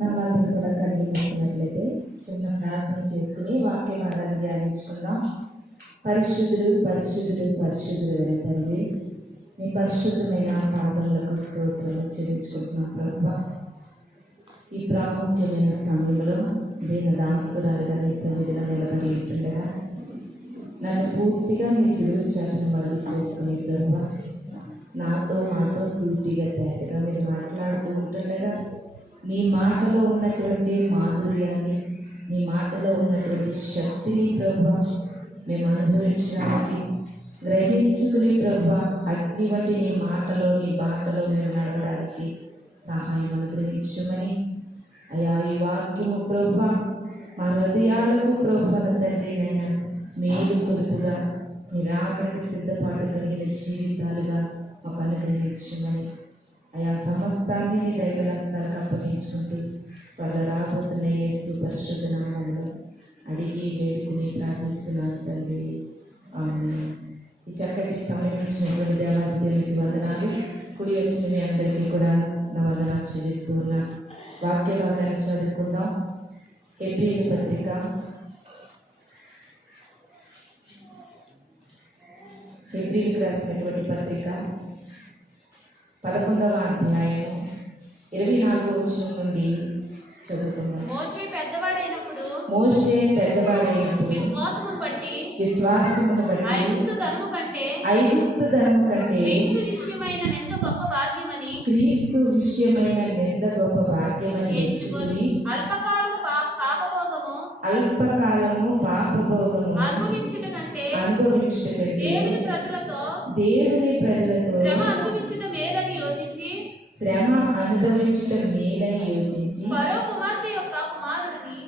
నామాలను కూడా కలిగిస్తున్నట్లయితే చిన్న ప్రార్థన చేసుకుని వాక్య భాగాన్ని ధ్యానించుకుందాం. పరిశుద్ధుడు పరిశుద్ధుడు పరిశుద్ధుడు అయిన తండ్రి, మీ పరిశుద్ధమైన పాదములకు స్తోత్రం చెల్లించుకుంటున్నాం ప్రభువా. ఈ ప్రాముఖ్యమైన సమయంలో దీని దాసురాలుగా నీ సన్నిధిలో నిలబడి ఉంటుండగా నన్ను పూర్తిగా మీ సిలువ చాటును మరుగు చేసుకుని ప్రభువా, మాతో సూటిగా తేటగా మీరు మాట్లాడుతూ ఉంటుండగా నీ మాటలో ఉన్నటువంటి మాధుర్యాన్ని, నీ మాటలో ఉన్నటువంటి శక్తిని ప్రభువా మేము అనుభవించడానికి, గ్రహించుకుని ప్రభువా అగ్ని వంటి నీ మాటలో నీ బాటలో మేము నడవడానికి సహాయం అనుగ్రహించమని అయా ఈ వాక్యము ప్రభువా మా హృదయాలకు ప్రభువా తండ్రి నేను మేలు కొలుపుగా మీ రాకడికి సిద్ధపాటు కలిగిన జీవితాలుగా మాకు అనుగ్రహించమని అయా సమస్తాన్ని మీ దగ్గర హస్తాలకు అప్పగించుకుంటూ వాళ్ళు రాబోతున్న యేసు పరిశుద్ధ నామములో అడిగి వేడుకుని ప్రార్థిస్తున్నాను తండ్రి, ఆమేన్. ఈ చక్కటి సమయం ఇచ్చినటువంటి దేవానికి వందనాలు. కుడి వచ్చిన మీ అందరికీ కూడా నా వందనాలు చెల్లిస్తూ ఉన్నా. వాక్య భాగాన్ని చదువుకుందాం. హెబ్రీయుల పత్రిక హెబ్రీయులకు రాసినటువంటి పత్రిక 11వ అధ్యాయం 24వ వచనం నుండి చదువుకుందాం. మోషే పెద్దవాడైనప్పుడు విశ్వాసమును బట్టి ఐగుప్తు ధర్మము కంటే క్రీస్తు విషయమైన నింద గొప్ప భాగ్యమని ఎంచుకొని అల్పకాలము పాపభోగము అనుభవించుట కంటే దేవుని ప్రజలతో శ్రమ అనుభవించుట మేలని యోచించి ఫరో కుమార్తె యొక్క కుమారుడని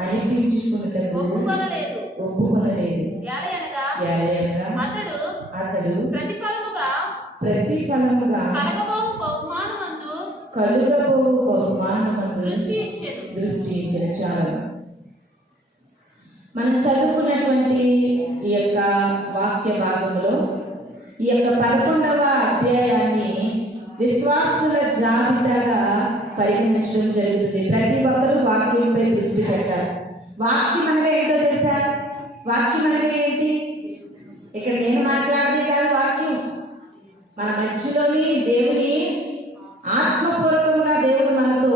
అనిపించుకొనుటకు ఒప్పుకొనలేదు. అతడు ప్రతిఫలముగా కలగబోవు బహుమానమందు దృష్టి ఇచ్చెను. చాలా మనం చదువుకున్నటువంటి ఈ యొక్క వాక్య భాగంలో ఈ యొక్క 11వ అధ్యాయాన్ని విశ్వాసుల జాబితాగా పరిగణించడం జరుగుతుంది. ప్రతి ఒక్కరూ వాక్యంపై దృష్టి పెట్టారు. వాక్యం అనగా ఏంటో తెలుసా? వాక్యం అనగా ఏంటి? ఇక్కడ నేను మాట్లాడితే కాదు, వాక్యం మన మధ్యలోని దేవుని ఆత్మపూర్వకంగా దేవుడు మనతో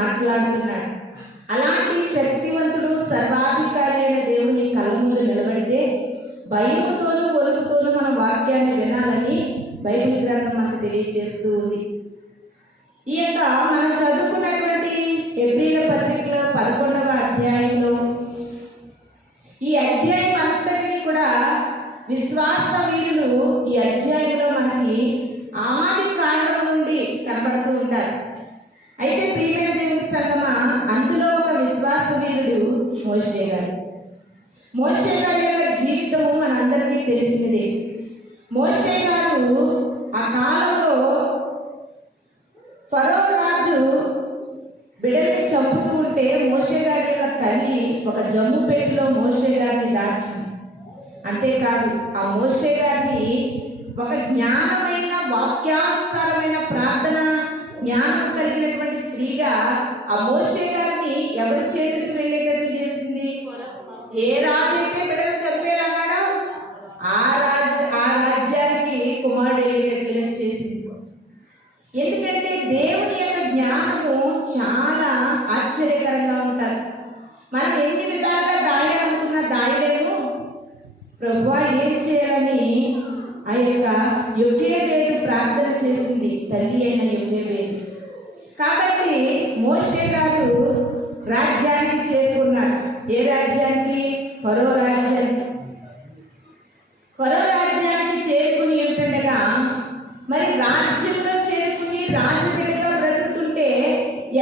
మాట్లాడుతున్నాడు. అలాంటి శక్తివంతుడు సర్వాధికారి అయిన దేవుని కళ్ళ ముందు నిలబడితే భయముతోనూ ఒలుగుతోనూ మన వాక్యాన్ని వినాలని బైబిల్ గ్రంథం మనకు తెలియజేస్తూ ఉంది. ఈ యొక్క మనం చదువుకున్నటువంటి హెబ్రీయుల పత్రికలో 11వ అధ్యాయంలో ఈ అధ్యాయం అంతటినీ కూడా విశ్వాస వీరులు ఈ అధ్యాయంలో మనకి ఆది కాండం నుండి కనబడుతూ ఉంటారు. అయితే ప్రియమైన దేవుని సంగమా, అందులో ఒక విశ్వాస వీరుడు మోషే గారు. మోషే గారి యొక్క జీవితము మనందరికీ తెలిసినదే. మోషే గారు ఆ కాలంలో ఫరో రాజు బిడ్డల్ని చంపుతూ ఉంటే మోషే గారి యొక్క తల్లి ఒక జమ్ము పెట్టిలో మోషే గారిని దాచింది. అంతేకాదు, ఆ మోషే గారిని ఒక జ్ఞానమైన వాక్యానుసారమైన ప్రార్థన జ్ఞానం కలిగినటువంటి స్త్రీగా ఆ మోషే గారిని ఎవరి చేతికి వెళ్ళేటట్టు చేసింది? ఏ రాజు అయితే బిడ్డలు చంపేరన్నాడో ఆ రాజ్యానికి కుమారుడు వెళ్ళేటట్లుగా చేసింది. ఎందుకంటే దేవుని యొక్క జ్ఞానము చాలా ఆశ్చర్యకరంగా ఉంటారు. మనం ఎన్ని విధాలుగా దాయాలనుకున్న దాయలేము. ప్రభువా ఏం చేయాలని ఆ యొక్క యోకేబేదు ప్రార్థన చేసింది, తల్లి అయిన యోకేబేదు. కాబట్టి మోషే గారు రాజ్యానికి చేరుకున్నాడు. ఏ రాజ్యానికి? ఫరో రాజ్యానికి. ఫరో రాజ్యానికి చేరుకుని ఉంటుండగా మరి రాజ్యంలో చేరుకుని రాజుడిగా బ్రతుకుతుంటే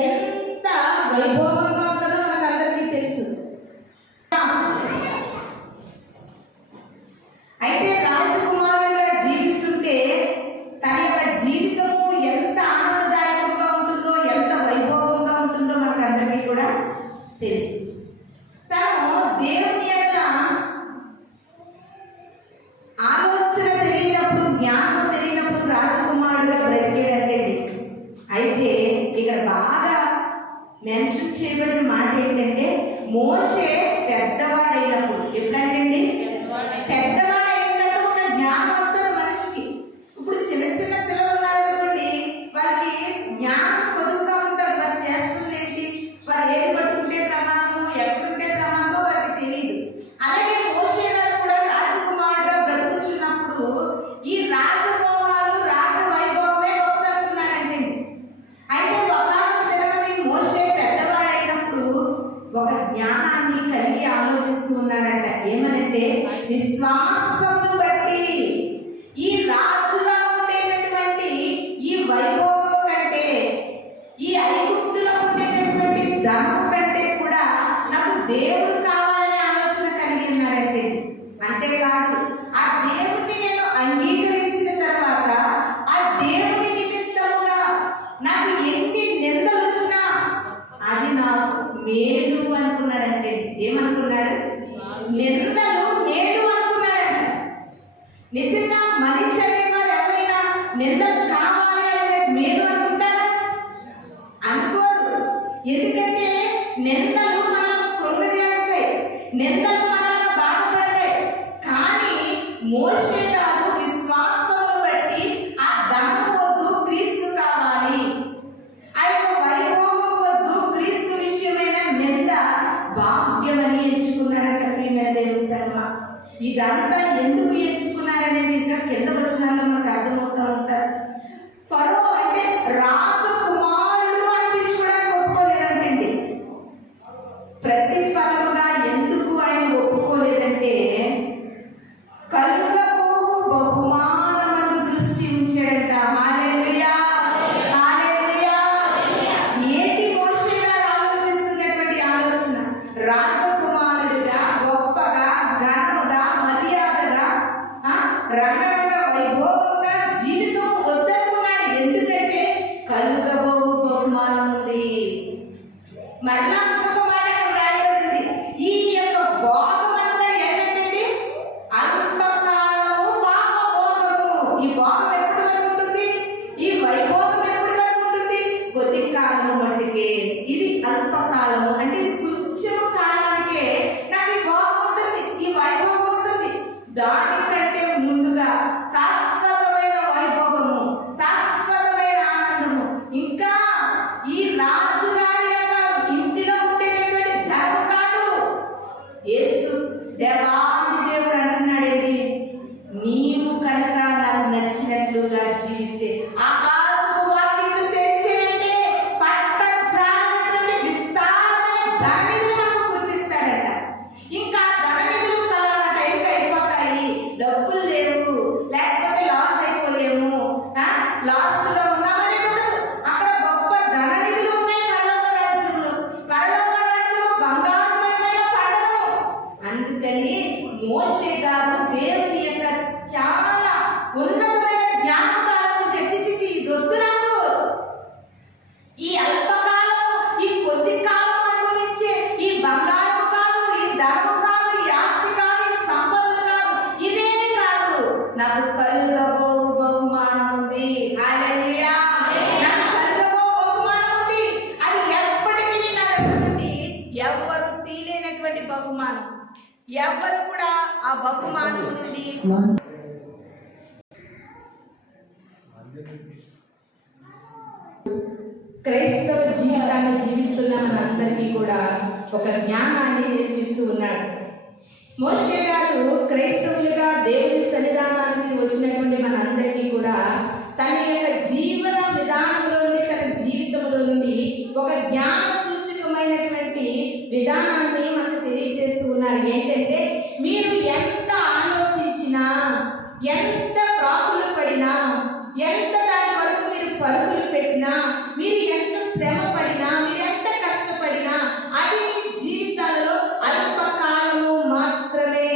ఎంత వైభోగంగా ఉంటుందో మనకు అందరికీ తెలుసు. అయితే రాజకుమారుడిగా జీవిస్తుంటే తన యొక్క జీవితము ఎంత ఆనందదాయకంగా ఉంటుందో, ఎంత వైభవంగా ఉంటుందో మనకు అందరికీ కూడా తెలుసు. తను దేవుని యొక్క ఆలోచన తెలియనప్పుడు, జ్ఞానం తెలియనప్పుడు రాజకుమారుడిగా బ్రతికేడంటే మెన్షన్ చేయబడిన మాట ఏంటంటే మోషే పెద్దవాడైనప్పుడు. ఎప్పుడంటే పెద్దవాడైనప్పుడు ఒక జ్ఞానం వస్తుంది మనిషికి. ఇప్పుడు చిన్న చిన్న పిల్లలు ఉన్నారనుకోండి, వాళ్ళకి జ్ఞానం పొదుపుగా ఉంటుంది. వారు చేస్తుంది ఏంటి, వారు ఏది పట్టుకుంటే ప్రమాదం, ఎక్కడుంటే ప్రమాదం వారికి తెలియదు. అలాగే మోషే గారు కూడా రాజకుమారుడుగా బ్రతుకుతున్నప్పుడు ఈ రాజభోగాలు రాజవైభవమే గొప్పదనుకున్నాడండి. అయితే ఒకనొక దినమని మోషే పెద్దవాడైనప్పుడు ఒక జ్ఞానాన్ని కలిగి ఆలోచిస్తూ ఉన్నాడంట. ఏమనంటే విశ్వాసమును బట్టి ఈ రాజుగా ఉండేటటువంటి ఈ వైభవం కంటే, ఈ ఐగుప్తులో ఉండేటటువంటి ధనం కంటే కూడా నాకు దేవుడు కావాలనే ఆలోచన కలిగి ఉన్నాడంటే. అంతేకాదు, ఆ దేవుడిని నేను అంగీకరించిన తర్వాత ఆ దేవుని నిమిత్తముగా నాకు ఎన్ని నిందలు వచ్చినా అది నాకు మేలు అనుకున్నాడంటే. ఏమనుకున్నాడు? నిందలు మేలు అనుకున్నాడంట. నిజంగా మనిషి అనేవారు ఎవరైనా నిందలు కావాలి అనే మేలు అనుకుంటారా? అనుకోరు. ఎందుకంటే నిందలు మనల్ని కృంగజేస్తాయి, నిందలు మనల్ని బాధపడతాయి. కానీ మోషే గారు విశ్వాసం బట్టి ఆ ధనం వద్దు, క్రీస్తు కావాలి, ఆ యొక్క వైభవం వద్దు, క్రీస్తు విషయమైన నింద భాగ్యమని ఎంచుకున్నారట. ప్రియమైన దేవుని సంగమా, ఇదంతా ఎందుకు ఎంచుకున్నారనేది ఇంకా కింద వచనాల్లో మనకు అర్థమవుతూ ఉంటారు. ఫరో అంటే రాజకుమారుడు అనిపించుకోవడానికి ఒప్పుకోలేదంటండి. ప్రతిఫలముగా ఎందుకు ఆయన ఒప్పుకోలేదంటే కలుగబోవు బహుమానమందు దృష్టి ఉంచాడంట. హల్లెలూయా, హల్లెలూయా. ఏంటి మోషే గారు ఆలోచిస్తున్నటువంటి ఆలోచన? రాజకుమారుడిగా గొప్పగా, ఘనముగా, మర్యాదగా, రంగరంగ వైభవంగా జీవితం వద్దనుకున్నాడు. ఎందుకంటే కలుగబోవు బహుమానం ఉంది. మరలా ఇంకొక మాట అక్కడ రాయబడింది. ఈ యొక్క భోగం అంతా ఏంటంటే అల్పకాలము పాపభోగము. ఈ భోగం ఎప్పటి వరకు ఉంటుంది? ఈ వైభోగం ఎప్పటి వరకు ఉంటుంది? కొద్ది కాలం మట్టుకే. ఇది అల్పకాలము. అంటే కొంచెం కాలానికే నాకు ఈ భోగం ఉంటుంది, ఈ వైభవం ఉంటుంది. దానికంటే ముందుగా శాశ్వతమైన వైభోగము, శాశ్వతమైన ఆనందము, ఇంకా ఈ రాజుగారి యొక్క ఇంటిలో ఉండేటటువంటి ధనం కాదు. యేసు దేవాది దేవుడు అంటున్నాడండి, నీవు కనుక నాకు నచ్చినట్లుగా జీవిస్తే ఆకాశపు వాకిళ్ళు తెరిచేయంటే పట్టజాలటువంటి విస్తారమైన ధననిధులు మనకు కురిపిస్తాడట. ఇంకా ధననిధులు ఫలానా టైంకి అయిపోతాయి, డబ్బులు లేవు, లేకపోతే లాస్ అయిపోలేము, లాస్ట్లో ఉన్నామని ఉండదు. అక్కడ గొప్ప ధననిధులు ఉన్నాయి. పరలోక రాజ్యంలో, పరలోక రాజ్యంలో బంగారుమయమైన పడవు. అందుకని మోషే గారు దేవుని యొక్క చాలా ఉన్నతమైన జ్ఞానంతో ఆలోచించి ఇది వద్దు నాకు, ఈ అల్పకాలం, ఈ కొద్ది కాలం అనుభవించే ఈ బంగారం కాదు, ఈ ధనం కాదు, ఈ ఆస్తి కాదు, ఈ సంపదలు కాదు, ఇవేమి కాదు, నాకు కలుగబోవు బహుమానం ఉంది. హల్లెలూయా. నాకు కలుగబోవు బహుమానం ఉంది. అది ఎప్పటికీ నా దగ్గర నుండి ఎవ్వరు తీలేనటువంటి బహుమానం. ఎవ్వరు కూడా ఆ బహుమానం నుండి క్రైస్తవ జీవితాన్ని జీవిస్తున్న మనందరికీ కూడా ఒక జ్ఞానాన్ని నేర్పిస్తూ ఉన్నాడు. మోషే గారు క్రైస్తవులుగా దేవుని సన్నిధానానికి వచ్చినటువంటి మనందరికీ కూడా తన యొక్క జీవన విధానంలో నుండి, తన జీవితంలో నుండి ఒక జ్ఞాన సూచకమైనటువంటి విధానాన్ని మనకు తెలియజేస్తూ ఉన్నారు. ఏంటంటే మీరు ఎంత ఆలోచించినా, ఎంత ప్రాకులు పడినా, ఎంత దాని వరకు మీరు పరుగులు పెట్టినా, మీరు ఎంత శ్రమ పడినా, మీరు ఎంత కష్టపడినా అది మీ జీవితాలలో అల్పకాలము మాత్రమే.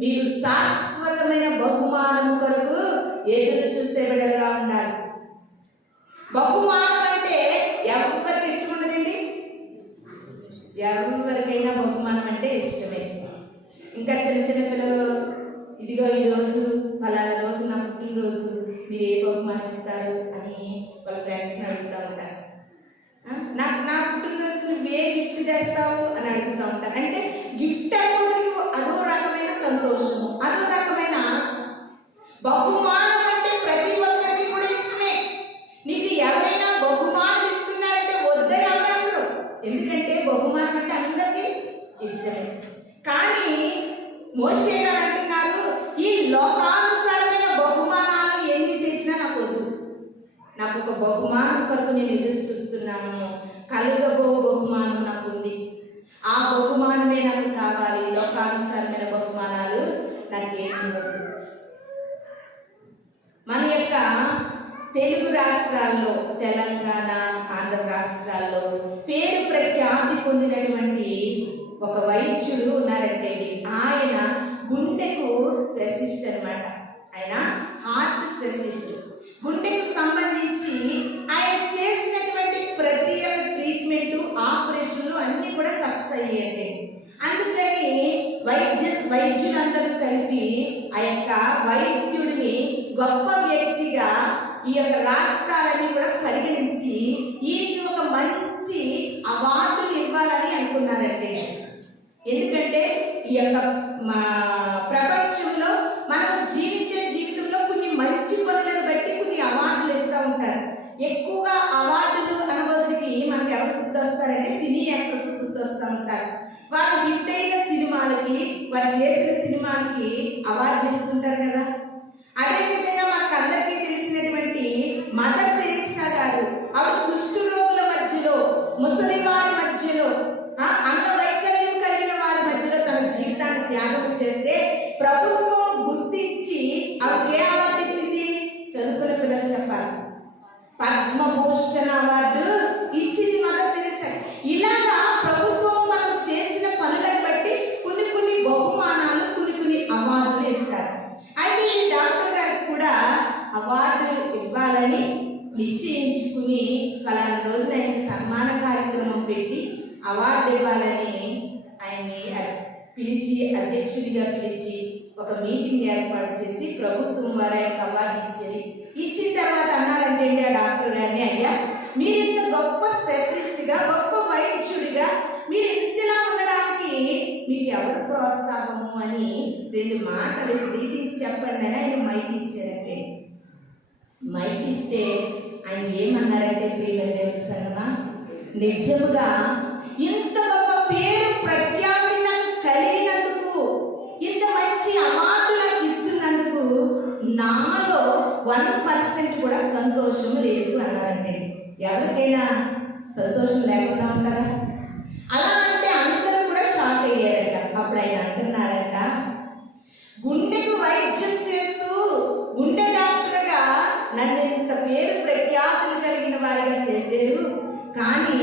మీరు శాశ్వతమైన బహుమానం కొరకు ఎదురు చూసే బిడ్డలుగా ఉండాలి. బహుమానం అంటే ఎవరికి ఇష్టం ఉండదండి? ఎవరికైనా బహుమానం అంటే ఇష్టమే. ఇంకా చిన్న చిన్న పిల్లలు, ఇదిగో ఈరోజు ఫలానా రోజు నా పుట్టినరోజు, మీరు ఏ బహుమానం ఇస్తారు అని వాళ్ళ ఫ్రెండ్స్ని అడుగుతూ ఉంటారు. నా పుట్టినరోజు అంటే గిఫ్ట్ అయిపోతుంది, అదో రకమైన సంతోషము, అదో రకమైన ఆశ. బహుమానం అంటే ప్రతి ఒక్కరికి కూడా ఇష్టమే. నీకు ఎవరైనా బహుమానం ఇస్తున్నారంటే వద్దని ఎవరు, ఎందుకంటే బహుమానం అంటే అందరికీ ఇష్టమే. కానీ మోషే గారు అంటున్నారు, ఈ లోకానుసారమైన బహుమానాలు ఎన్ని తెచ్చినా నాకు వద్దు, నాకు ఒక బహుమానం కొరకు నేను ఎదురు చూస్తున్నాను, కలుగబో బహుమానం నాకు ఉంది, ఆ బహుమానమే నాకు కావాలి. లోకానుసారమైన బహుమానాలు నాకేమి వద్దు. మన యొక్క తెలుగు రాష్ట్రాల్లో, తెలంగాణ, ఆంధ్ర రాష్ట్రాల్లో పేరు ప్రఖ్యాతి పొందినటువంటి ఒక వైద్యుడు ఉన్నారంటే ఆయన గుండెకు స్పెషలిస్ట్ అనమాట. ఆయన హార్ట్ స్పెషలిస్ట్. గుండెకు సంబంధించి ఆయన చేసినటువంటి ప్రతి ఒక్క ట్రీట్మెంట్, ఆపరేషన్లు అన్నీ కూడా సక్సెస్ అయ్యాయండి. అందుకని వైద్యులందరూ కలిపి ఆ యొక్క వైద్యుడిని గొప్ప వ్యక్తిగా ఈ యొక్క రాష్ట్రాలన్నీ కూడా పరిగణించి ఈయనకి ఒక మంచి అవార్డులు ఇవ్వాలని అనుకున్నారండి. ఎందుకంటే ఈ యొక్క ప్రపంచంలో మనం జీవించే జీవితంలో కొన్ని మంచి పనులను బట్టి కొన్ని అవార్డులు ఇస్తూ ఉంటారు. ఎక్కువగా అవార్డులు అనబోదికి మనకు ఎవరు గుర్తొస్తారంటే సినీ యాక్టర్స్ గుర్తొస్తూ ఉంటారు. వారు హిట్ అయిన సినిమాలకి, వారు చేసిన సినిమాలకి అవార్డులు ఇస్తుంటారు కదా. అదేవిధంగా మనకు అందరికీ తెలిసినటువంటి మదర్ తెరెసా గారు, ఆవిడ కుష్ఠరోగుల మధ్యలో, ముసలి వారి మధ్యలో, అంగవైకల్యం కలిగిన వారి మధ్యలో తన జీవితాన్ని త్యాగం చేస్తే ప్రభుత్వం గుర్తించి ఆవిడకి ఏ అవార్డు ఇచ్చింది? చదువుకున్న పిల్లలు చెప్పాలి, పద్మభూషణ్ అవార్డు ఇచ్చింది మదర్ తెరెసా. ఇలాగా ప్రభుత్వం మనం చేసిన పనులను బట్టి కొన్ని కొన్ని బహుమానాలు, కొన్ని అవార్డులు ఇస్తారు. అయితే ఈ డాక్టర్ గారికి కూడా అవార్డులు ఇవ్వాలని నిశ్చయించుకుని పలానా రోజున ఆయనకి సన్మాన కార్యక్రమం పెట్టి అవార్డు ఇవ్వాలని ఆయన్ని పిలిచి, అధ్యక్షుడిగా పిలిచి ఒక మీటింగ్ ఏర్పాటు చేసి ప్రభుత్వం వారు ఆయనకు అవార్డు ఇచ్చేది. ఇచ్చిన తర్వాత అన్నారంటే ఆ డాక్టర్ గారిని, అయ్యా మీరు ఇంత గొప్ప స్పెషలిస్ట్గా, గొప్ప వైద్యుడిగా మీరు ఇంతలా ఉండడానికి మీకు ఎవరు ప్రోత్సాహము అని 2 మాటలు గ్రీటింగ్స్ చెప్పండి అని ఆయన మైక్ ఇచ్చారంటే, మైక్ ఇస్తే ఆయన ఏమన్నారంటే, ప్రియమైన దేవుని సంగమా, నిజంగా ఇంత గొప్ప పేరు ప్రఖ్యాతి నాకు కలిగినందుకు, ఇంత మంచి అవార్డులకు ఇస్తున్నందుకు నాలో 1% కూడా సంతోషం లేదు అన్నారంటే. ఎవరికైనా సంతోషం లేకుండా ఉంటారా? అలా అంటే అందరూ కూడా షాక్ అయ్యారట. అప్పుడు ఆయన అంటున్నారట, గుండెకు వైద్యం చేస్తూ గుండె డాక్టర్గా నన్ను ఇంత పేరు ప్రఖ్యాతులు కలిగిన వారిగా చేశారు, కానీ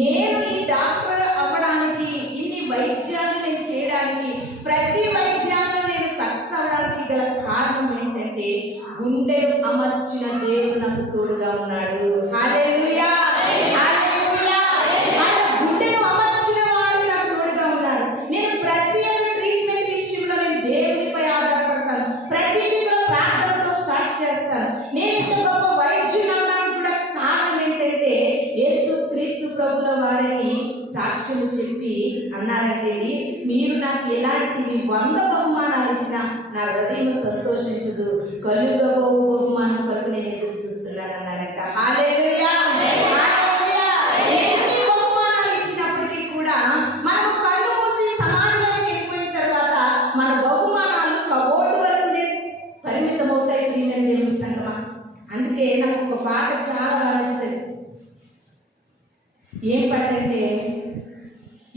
నేను ఈ డాక్టర్ అవ్వడానికి, ఇన్ని వైద్యాలు నేను చేయడానికి, ప్రతి వైద్యాన్ని నేను సక్సెస్ అవ్వడానికి గల కారణం ఏంటంటే గుండెను అమర్చిన దేవుడు నాకు తోడుగా ఉన్నాడు. హల్లెలూయా, హల్లెలూయా. ఆయన గుండెను అమర్చిన వాడు నాకు తోడుగా ఉన్నాడు. నేను ప్రతి ఒక్క ట్రీట్మెంట్ విషయంలో నేను దేవునిపై ఆధారపడతాను, ప్రతిదీ కూడా ప్రార్థనతో స్టార్ట్ చేస్తాను. నేను ఇంత గొప్ప వైద్యులు అవ్వడానికి కూడా కారణం ఏంటంటే యేసు క్రీస్తు ప్రభుల వారిని సాక్ష్యం చెప్పి అన్నారంటే, మీరు నాకు ఎలాంటివి 100 బహుమానాలు ఇచ్చినా నా హృదయం సంతోషించదు, కలుగబో బహుమానం కొరకు నేను ఎదురు చూస్తున్నాను అన్నారంట. హల్లెలూయా, హల్లెలూయా. ఎన్ని బహుమానాలు ఇచ్చినప్పటికీ కూడా మనం కళ్ళు మూసి సమాధిలోకి వెళ్ళిపోయిన తర్వాత మన బహుమానాలు కబోర్డు వరకునే పరిమితమవుతాయి. ప్రియమైన దేవుని సంగమా, అందుకే నాకు ఒక పాట చాలా బాగా నచ్చుతుంది. ఏం పాట అంటే,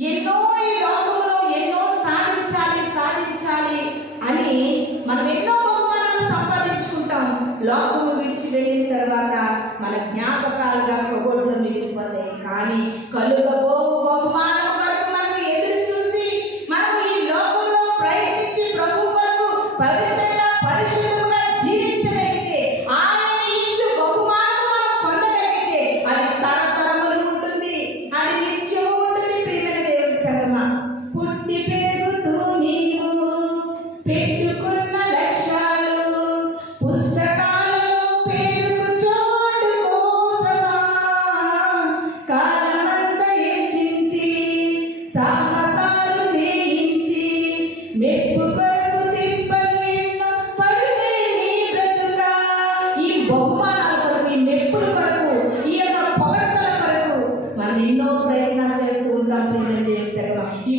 ఎన్నో ఈ లోకంలో ఎన్నో సాధించాలి అని మనం ఎన్నో బహుమానాలు సంపాదించుకుంటాం. లోకము విడిచి వెళ్ళిన తర్వాత మన జ్ఞాపకాలుగా కబోర్డులో మిగిలిపోతాయి. కానీ కలుగబో బహుమానం వరకు మనం ఎదురు చూసి మనం ఈ లోకంలో ప్రయత్నించి ప్రభు వరకు పవిత్రంగా, పరిశుద్ధంగా జీవించగలిగితే, ఆయన ఇచ్చు బహుమానం మనం పొందగలిగితే అది తరతరములు ఉంటుంది, అది నిత్యము ఉంటుంది. ప్రియమైన దేవుని సంగమా, పుట్టి పెరుగుతూ నీవు పెట్టుకున్న లక్ష్యాలు, పుస్తకాలలో పేరుకు చోటు కోసమా, కాలమంతా ఏం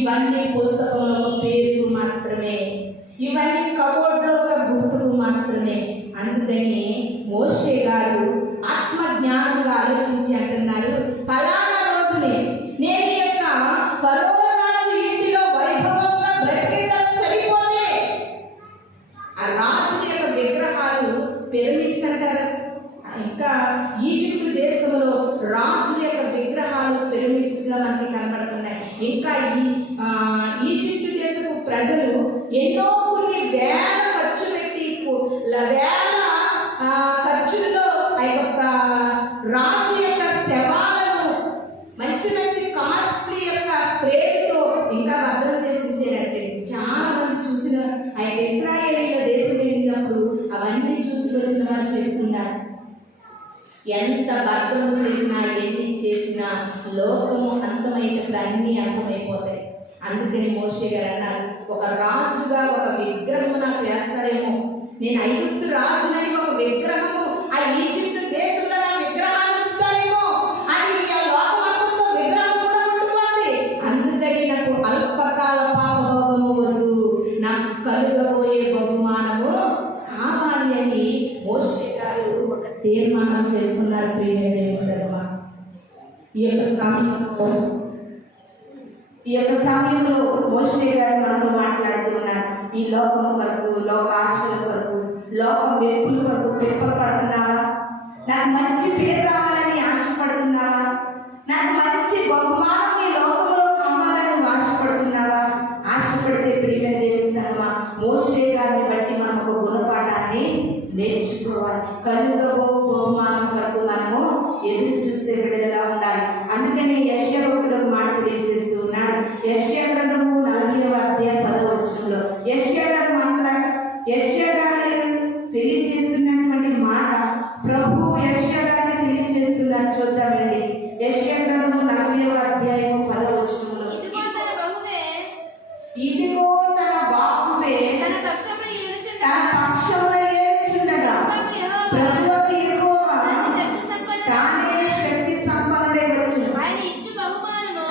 ఇవన్నీ పుస్తకంలో ఒక పేరు మాత్రమే, ఇవన్నీ కబోర్డ్లో ఒక గుర్తుకు మాత్రమే. అందుకని మోషే గారు ఆత్మ జ్ఞానంగా ఆలోచించి అంటున్నారు, ఫలానా రోజునే నేను ఈ యొక్క ఫరో రాజు ఇంటిలో వైభవంగా బ్రతికేదాన్ని చనిపోతే ఆ రాజు యొక్క విగ్రహాలు పిరమిడ్స్ అంటారు. ఇంకా ఈజిప్ట్ దేశంలో రాజుల యొక్క విగ్రహాలు పిరమిడ్స్ గా మనకి కనబడుతున్నాయి. ఇంకా ఈజిప్ట్ దేశపు ప్రజలు ఎన్నో కొన్ని వేల ఖర్చు పెట్టి వేల ఖర్చుల్లో ఆ యొక్క రాజు యొక్క శవాలను మంచి మంచి కాస్ట్లీ యొక్క స్ప్రేతో ఇంకా భద్రం చేసి ఉంచేటట్టే. చాలా మంది చూసిన ఆ ఇశ్రాయేలీల దేశం వెళ్ళినప్పుడు అవన్నీ చూసి వచ్చిన వారు చెప్తున్నారు, ఎంత భద్రం చేసినా ఎన్ని చేసినా లోకము అంతమైనప్పుడు అన్నీ అంతమైపోతాయి. అందుకని మోషే గారు అన్నారు, ఒక రాజుగా ఒక విగ్రహము నాకు వేస్తారేమో, నేను ఐగుప్తు రాజునని ఒక విగ్రహము ఆ ఈజిప్ట్ దేశంలో నా విగ్రహాన్ని ఉంచుతారేమో అని ఆ లోకమంతా విగ్రహం కూడా ఉండిపోతుంది. అందుకని నాకు అల్పకాల పాపభోగము వద్దు, నాకు కలుగబోయే బహుమానము కావాలి అని మోషే గారు ఒక తీర్మానం చేసుకున్నారు. ప్రియమైన దేవుని సంగమా, ఈ యొక్క సమయంలో మోషే గారు మనతో మాట్లాడుతున్నారు. ఈ లోకం కొరకు, లోక ఆశల కొరకు, లోకం మెప్పుల కొరకు తిప్పలు పడుతున్నావా? నాకు మంచి పేరు రావాలని ఆశపడుతున్నావా? నాకు మంచి బహుమానం ఈ లోకంలో కావాలని ఆశపడుతున్నావా? ఆశపడితే ప్రియమైన దేవుని సంగమా, మోషే గారిని బట్టి మనం ఒక గుణపాఠాన్ని నేర్చుకోవాలి. కలుగబో బహుమానం వరకు మనము ఎదురు చూసే విడుదల ఉండాలి. అందుకని యెషయా భక్తులకు మాట తెలియజేస్తూ ఉన్నాడు. యెషయా గ్రంథము 40వ అధ్యాయం 10వ వచనంలో యెషయా గారు తెలియజేస్తున్నటువంటి మాట ప్రభు యెషయా గారిని తెలియజేస్తున్నారు. చూద్దామండి. యెషయా గ్రంథము 40వ అధ్యాయం 10వ వచనంలో ఇదిగో తన బాహువే తన పక్షమున ఏడ్చుండగా ప్రభువుకు యెహోవా తానే శక్తి సంపన్నుడై వచ్చును. ఆయన ఇచ్చు బహుమానము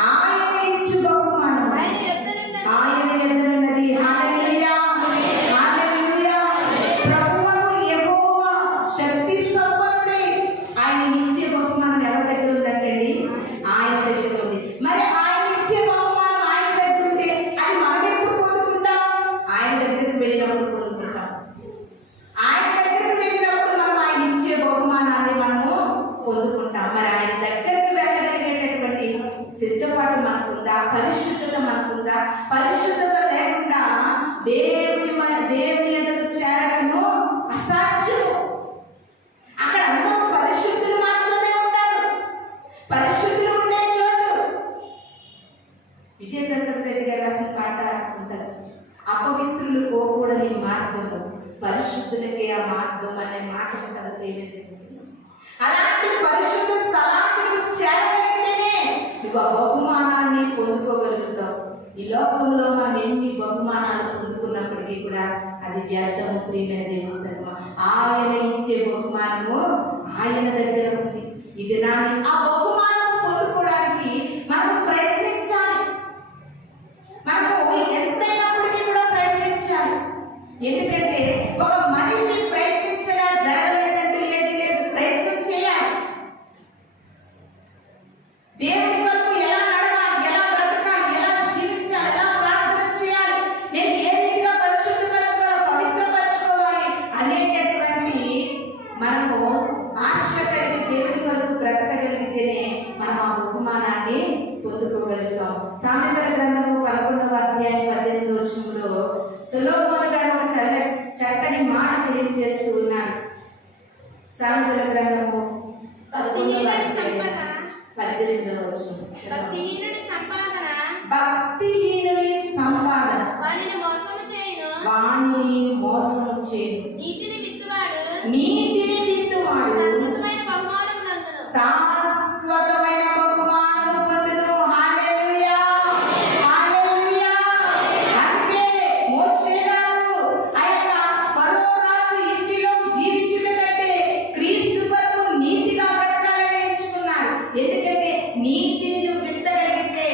ఆయన యొద్దనున్నది. హల్లెలూయా, హల్లెలూయా. ప్రభువుకు యెహోవా శక్తి సంపన్నుడై ఆయన ఇచ్చే బహుమానం ఎవరి దగ్గర ఉందంటండి? ఆయన దగ్గర ఉంది. మరి ఆయన ఇచ్చే బహుమానం ఆయన దగ్గర ఉంటే అది మనం ఎప్పుడు పొందుకుంటాం? ఆయన దగ్గరికి వెళ్ళినప్పుడు పొందుకుంటాం. ఆయన దగ్గరికి వెళ్ళినప్పుడు మనం ఆయన ఇచ్చే బహుమానాన్ని మనము పొందుకుంటాం. మరి ఆయన దగ్గరికి వెళ్ళగలిగేటటువంటి సిద్ధపాటు మనకుందా? పరిశుద్ధత మనకుందా? పరిశుద్ధత లేకుండా దేవుని ఎదురు చేరడము అసాధ్యము. అక్కడ అందరూ పరిశుద్ధులు మాత్రమే ఉంటారు. పరిశుద్ధులు ఉండే చోటు విజయప్రసాద్ రెడ్డి గారు రాసిన పాట ఉంటుంది, అపవిత్రులు పోకూడని మార్గము పరిశుద్ధులకే ఆ మార్గం అనే మాట ఉంటుంది. అలాంటి పరిశుద్ధ స్థలానికి చేరగలిగితేనే నువ్వు ఆ బహుమానాన్ని పొందుకోగలుగుతావు. ఈ లోకంలో మనం ఎన్ని బహుమానాలు పొందుకున్నప్పటికీ కూడా అది వ్యర్థము. ప్రియమైన దేవుని సంగమా, ఆయన ఇచ్చే బహుమానము ఆయన దగ్గర ఉంది. ఇది నాని ఆ బహుమానం పొందుకోవడానికి మనం ప్రయత్నించాలి. మనము ఎంతైనప్పటికీ కూడా ప్రయత్నించాలి. ఎందుకంటే ఒక మనిషి ప్రయత్నించగా జరగలేదంటూ ఏది లేదు. ప్రయత్నం చేయాలి. దేవుని కొరకు ఎలా నడవాలి, ఎలా బ్రతకాలి, ఎలా జీవించాలి, ఎలా ప్రార్థన చేయాలి, నేను ఏ రీతిగా పరిశుద్ధపరచుకోవాలి, పవిత్రపరచుకోవాలి అనేటటువంటి మనము ఆశ కలిగి దేవుని కొరకు బ్రతకగలిగితేనే మనం ఆ బహుమానాన్ని పొందుకోగలుగుతాం. సామెతల గ్రంథము 11వ అధ్యాయం 18వ వచనంలో సొలొమోను గారు ఒక చక్కని మాట తెలియజేస్తూ ఉన్నారు. సామెతల గ్రంథము 11వ అధ్యాయం 18వ వచనం. భక్తిహీనుని సంపాదన వానిని మోసము చేయును. నీతిని విత్తువాడు శాశ్వతమైన బహుమానము పొందును. హల్లెలూయా, హల్లెలూయా. అందుకే మోషే గారు ఆ యొక్క ఫరో రాజు ఇంటిలో జీవించుట కంటే క్రీస్తు కొరకు నీతిగా బ్రతకాలని ఎంచుకున్నారు. ఎందుకంటే నీతిని నువ్వు విత్తగలిగితే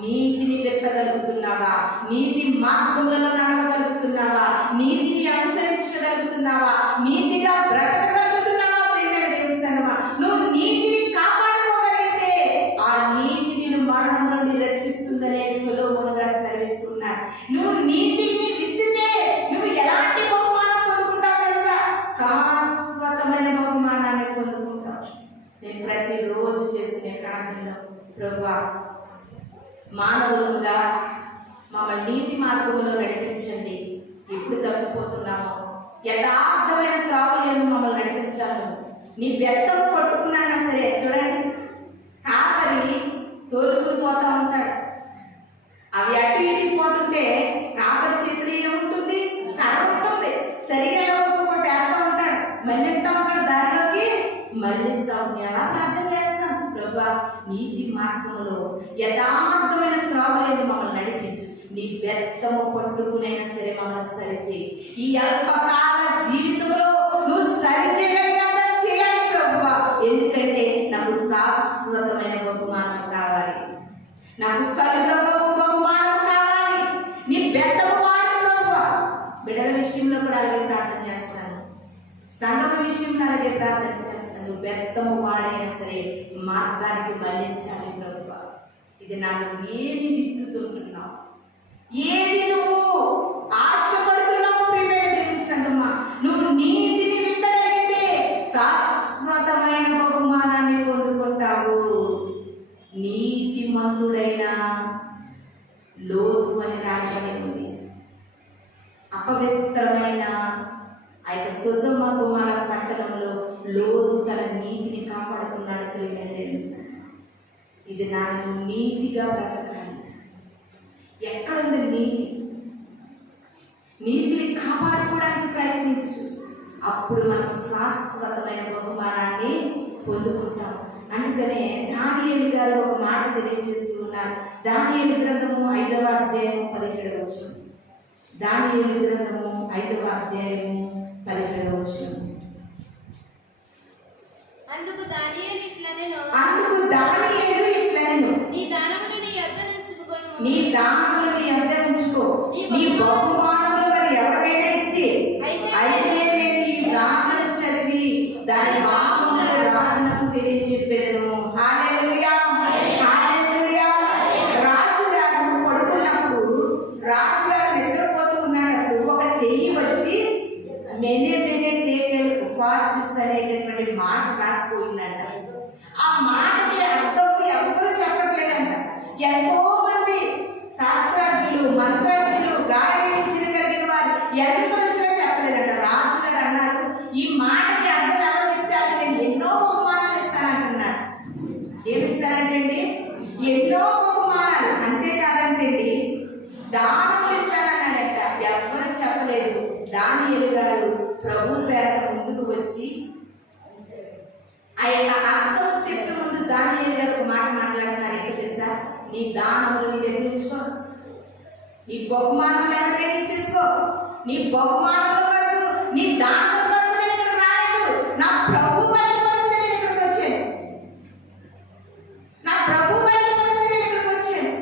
నీతిని వెతకగలుగుతున్నావా? నీతి మార్గములలో నడవగలుగుతున్నావా? నీతిని అనుసరించగలుగుతున్నావా? నీతిగా బ్రతకగలుగుతున్నావా? ప్రియమైన దేవుని సంగమా, నువ్వు నీతిని కాపాడుకోగలిగితే ఆ నీతి నిన్ను మరణం నుండి రక్షిస్తుందనే సొలొమోను గారు చదివిస్తున్నారు. నువ్వు నీతిని విత్తితే నువ్వు ఎలాంటి బహుమానం పొందుకుంటావు తెలుసా? శాశ్వతమైన బహుమానాన్ని పొందుకుంటావు. నేను ప్రతిరోజు చేసుకునే ప్రార్థనలో, ప్రభువా, మానవులుగా మమ్మల్ని నీతి మార్గంలో నడిపించండి. ఎప్పుడు తప్పిపోతున్నామో యథార్థమైన త్రాగులేము మమ్మల్ని నడిపించాలి. నీ బెత్తం పట్టుకున్నానా సరే, చూడండి, కాపరి తోలుకుని పోతా ఉంటాడు. అవి అటు ఇటు పోతుంటే కాపరి చేతిలో ఏముంటుంది? కర్ర ఉంటుంది. సరిగా కొట్టేస్తా ఉంటాడు, మళ్ళిస్తా ఉంటాడు, దారిలోకి మళ్ళిస్తా ఉంటాడు. ఎలా ప్రార్థన చేస్తాం? ప్రభా, నీతి మార్గంలో యథార్థమైన త్రాగులేదు మమ్మల్ని నడిపించు. నీ బెత్తము పట్టుకునైనా సరే మమ్మల్ని సరిచేయి. ఈ అల్పకాల జీవితంలో నువ్వు సరిచేయగలిగినంత చేయాలి ప్రభువా. ఎందుకంటే నాకు శాశ్వతమైన బహుమానం కావాలి, నాకు కలుగబో బహుమానం కావాలి. నీ బెత్తము వాడు ప్రభువా. బిడ్డల విషయంలో కూడా అలాగే ప్రార్థన చేస్తాను, సంగమ విషయంలో అలాగే ప్రార్థన చేస్తాను. బెత్తము వాడైనా సరే మార్గానికి మళ్ళించాలి ప్రభువా. ఇది నాకు ఏమి విత్తుతుంటున్నావు, ఏది నువ్వు ఆశపడుతున్నావు? ప్రియమైన దేవుని సంగమా, నువ్వు నీతిని విత్తగలిగితే శాశ్వతమైన బహుమానాన్ని పొందుకుంటావు. నీతిమంతుడైన లోతు అని రాయబడి ఉంది. అపవిత్రమైన ఆ యొక్క సొదొమ గొమొర్రా పట్టణంలో లోతు తన నీతిని కాపాడుకున్నాడు. ప్రియమైన దేవుని సంగమా, ఇది నాకు నీతిగా బ్రతకాలి. ఎక్కడుంది నీతి? నీతిని కాపాడుకోవడానికి ప్రయత్నించు. అప్పుడు మనం శాశ్వతమైన బహుమానాన్ని పొందుకుంటాం. అందుకనే దానియేలు గారు ఒక మాట తెలియజేస్తూ ఉన్నారు. దానియేలు గ్రంథము 5వ అధ్యాయము 17వ వచనం. దానియేలు గ్రంథము 5వ అధ్యాయము 17వ వచనం. అందుకు దానియేలు ఇట్లనెను, నీ దానమును నీ యొద్ద ఉంచుకో, నీ బహుమానములు మరి ఎవరికైనా ఇచ్చి, అయితే నేను ఈ ప్రార్థన చదివి దాని భావమును రాజునకు తెలియజెప్పెదను. హల్లెలూయా, హల్లెలూయా. రాజుగారు పడుకున్నప్పుడు, రాజుగారు నిద్రపోతూ ఉన్నప్పుడు ఒక చెయ్యి వచ్చి మెనే టేకెల్ ఫాసిస్ అనేటటువంటి మాట రాసిపోయిందంట. ఆ మాటకి అర్థం ఎవరు చెప్పట్లేదంట. ఎంతో మంది శాస్త్రజ్ఞులు, మంత్రజ్ఞులు, గాడి కలిగిన వారు ఎంత వచ్చినా చెప్పలేదంట. రాజుగారు అన్నారు, ఈ మాటకి అర్థం ఎవరు చెప్తారు? నేను ఎన్నో బహుమానాలు ఇస్తానంటున్నారు. ఏమిస్తానంటండి? ఎన్నో బహుమానాలు. అంతేకాదంటండి, దానములు ఇస్తానన్నాడట. ఎవరు చెప్పలేదు. దానియేలు గారు ప్రభు పేర ముందుకు వచ్చి ఆయన అర్థం చెప్పే ముందు దానియేలు గారు ఒక మాట మాట్లాడుతున్నారు. ఏంటో తెలుసా? నీ దానములు నీ దగ్గర ఉంచుకో, నీ బహుమానం ఎవరికైనా ఇచ్చేసుకో. నీ బహుమానంలో వరకు, నీ దానం వరకు నేను ఇక్కడ రాలేదు. నా ప్రభు బయలుపరిస్తే నేను ఇక్కడికి వచ్చాను. నా ప్రభు బయలుపరిస్తే నేను ఇక్కడికి వచ్చాను.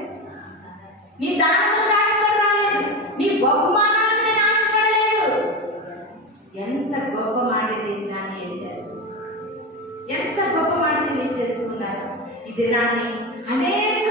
నీ దానములు ఆశపడి రాలేదు, నీ బహుమానాన్ని నేను ఆశపడలేదు. ఎంత గొప్ప మాట దానియేలు గారు, ఎంత గొప్ప మాట తెలియజేస్తున్నారు. ఈ దినాన్ని అనేక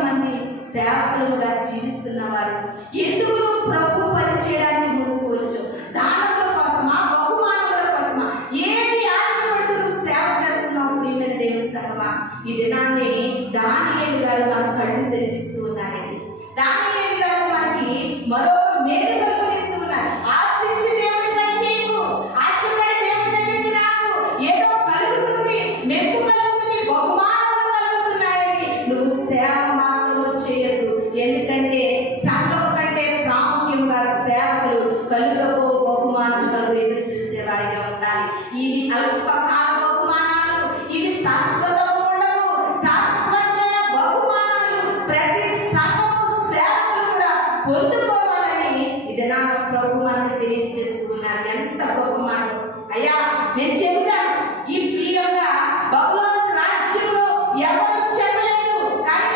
మంది సేవకులుగా జీవిస్తున్న వారు ఎందుకు ప్రభు పని చేయడానికి ముందుకు వచ్చు? దానముల కోసమా, బహుమానముల కోసమా? ఏది ఆశపడుతూ సేవ చేస్తున్నావు? ప్రియమైన దేవుని సంగమా, ఈ దినాన్ని దానియేలు గారు మన కళ్ళు తెరిపిస్తూ ఉన్నారండి. దానియేలు గారు మనకి మరొక మేలు కలుగునిస్తూ ఉన్నారు. ఆశించి దేవుని పని చేయకు, ఆశపడి దేవుని దగ్గరికి రాకు. ఏదో కలుగుతుంది, మెప్పు కలుగుతుంది, బహుమానములు కలుగుతున్నాయని నువ్వు సేవ మాత్రం చేయొద్దు. ఎందుకంటే సంఘం కంటే ప్రాముఖ్యంగా సేవకులు కలుగబో బహుమానాలు ఎదురు చూసేవారిగా ఉండాలి. ఇది అల్పకాల బహుమానాలు, ఇవి శాశ్వతంగా ఉండవు. శాశ్వతమైన బహుమానాలు ప్రతి సంఘము సేవకులు కూడా పొందుకోవాలని ఇది నా ప్రభు మనకు తెలియజేస్తున్నారు. ఎంత బహుమానం అయ్యా! నేను చెబుతాను, ఈ ప్రియంగా బబులోను రాజ్యంలో ఎవరు చెప్పలేదు, కానీ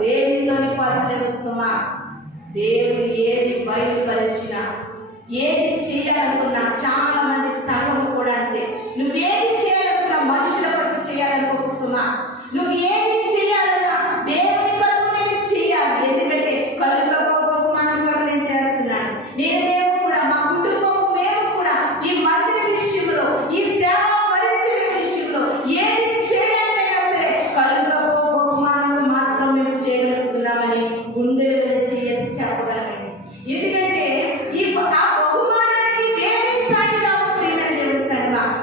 దేనితోని పోల్చలేవు సుమా. దేవుడు ఏది బయలుపరిచినా, ఏది చేయాలనుకున్నా, చాలా మంది సంఘం కూడా అంతే. నువ్వేది చేయాలనుకున్నా మనుషుల కొరకు చేయాలనుకో సుమా. నువ్వు ఏది చేయాలన్నా దేవుని కొరకు నేను చేయాలి. ఎందుకంటే కలుగ బహుమానం కొరకు నేను చేస్తున్నాను. మేము కూడా మా కుటుంబం మేము కూడా ఈ మందిర విషయంలో, ఈ సేవ పరిచయ విషయంలో ఏది చేయడానికైనా సరే కలుగ బహుమానం మాత్రం మేము చేయగలుగుతున్నామని గుండె చేసి చెప్పగలండి. ఎందుకంటే ఆ బహుమానానికి వేరే సాటిగా ఉంటుందని తెలుసా.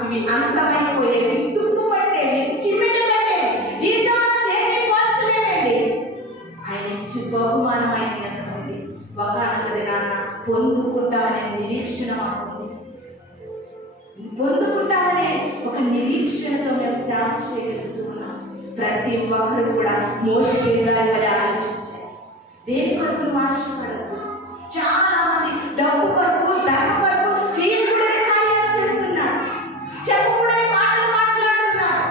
ఇవి అంతమైపోయేవి, తుప్పు పట్టేవి, చిమ్మెట పట్టేవి. దీంతో మనం దేన్ని పోల్చలేమండి. ఆయన ఇచ్చి బహుమానం ఆయన ఎంత ఉంది. ఒక దినాన పొందుకుంటామనే నిరీక్షణ మాకుంది. పొందుకుంటామనే ఒక నిరీక్షణతో మేము సేవ చేయగలుగుతున్నాం. ప్రతి ఒక్కరు కూడా మోషే గారి వల్ల ఆలోచించారు. దేని కొరకు నువ్వు ఆశపడద్దు. చాలా మంది డబ్బు కొరకు, ధన కొరకు చేయకూడని కార్యాలు చేస్తున్నారు. చెప్పకూడని మాటలు మాట్లాడుతున్నారు.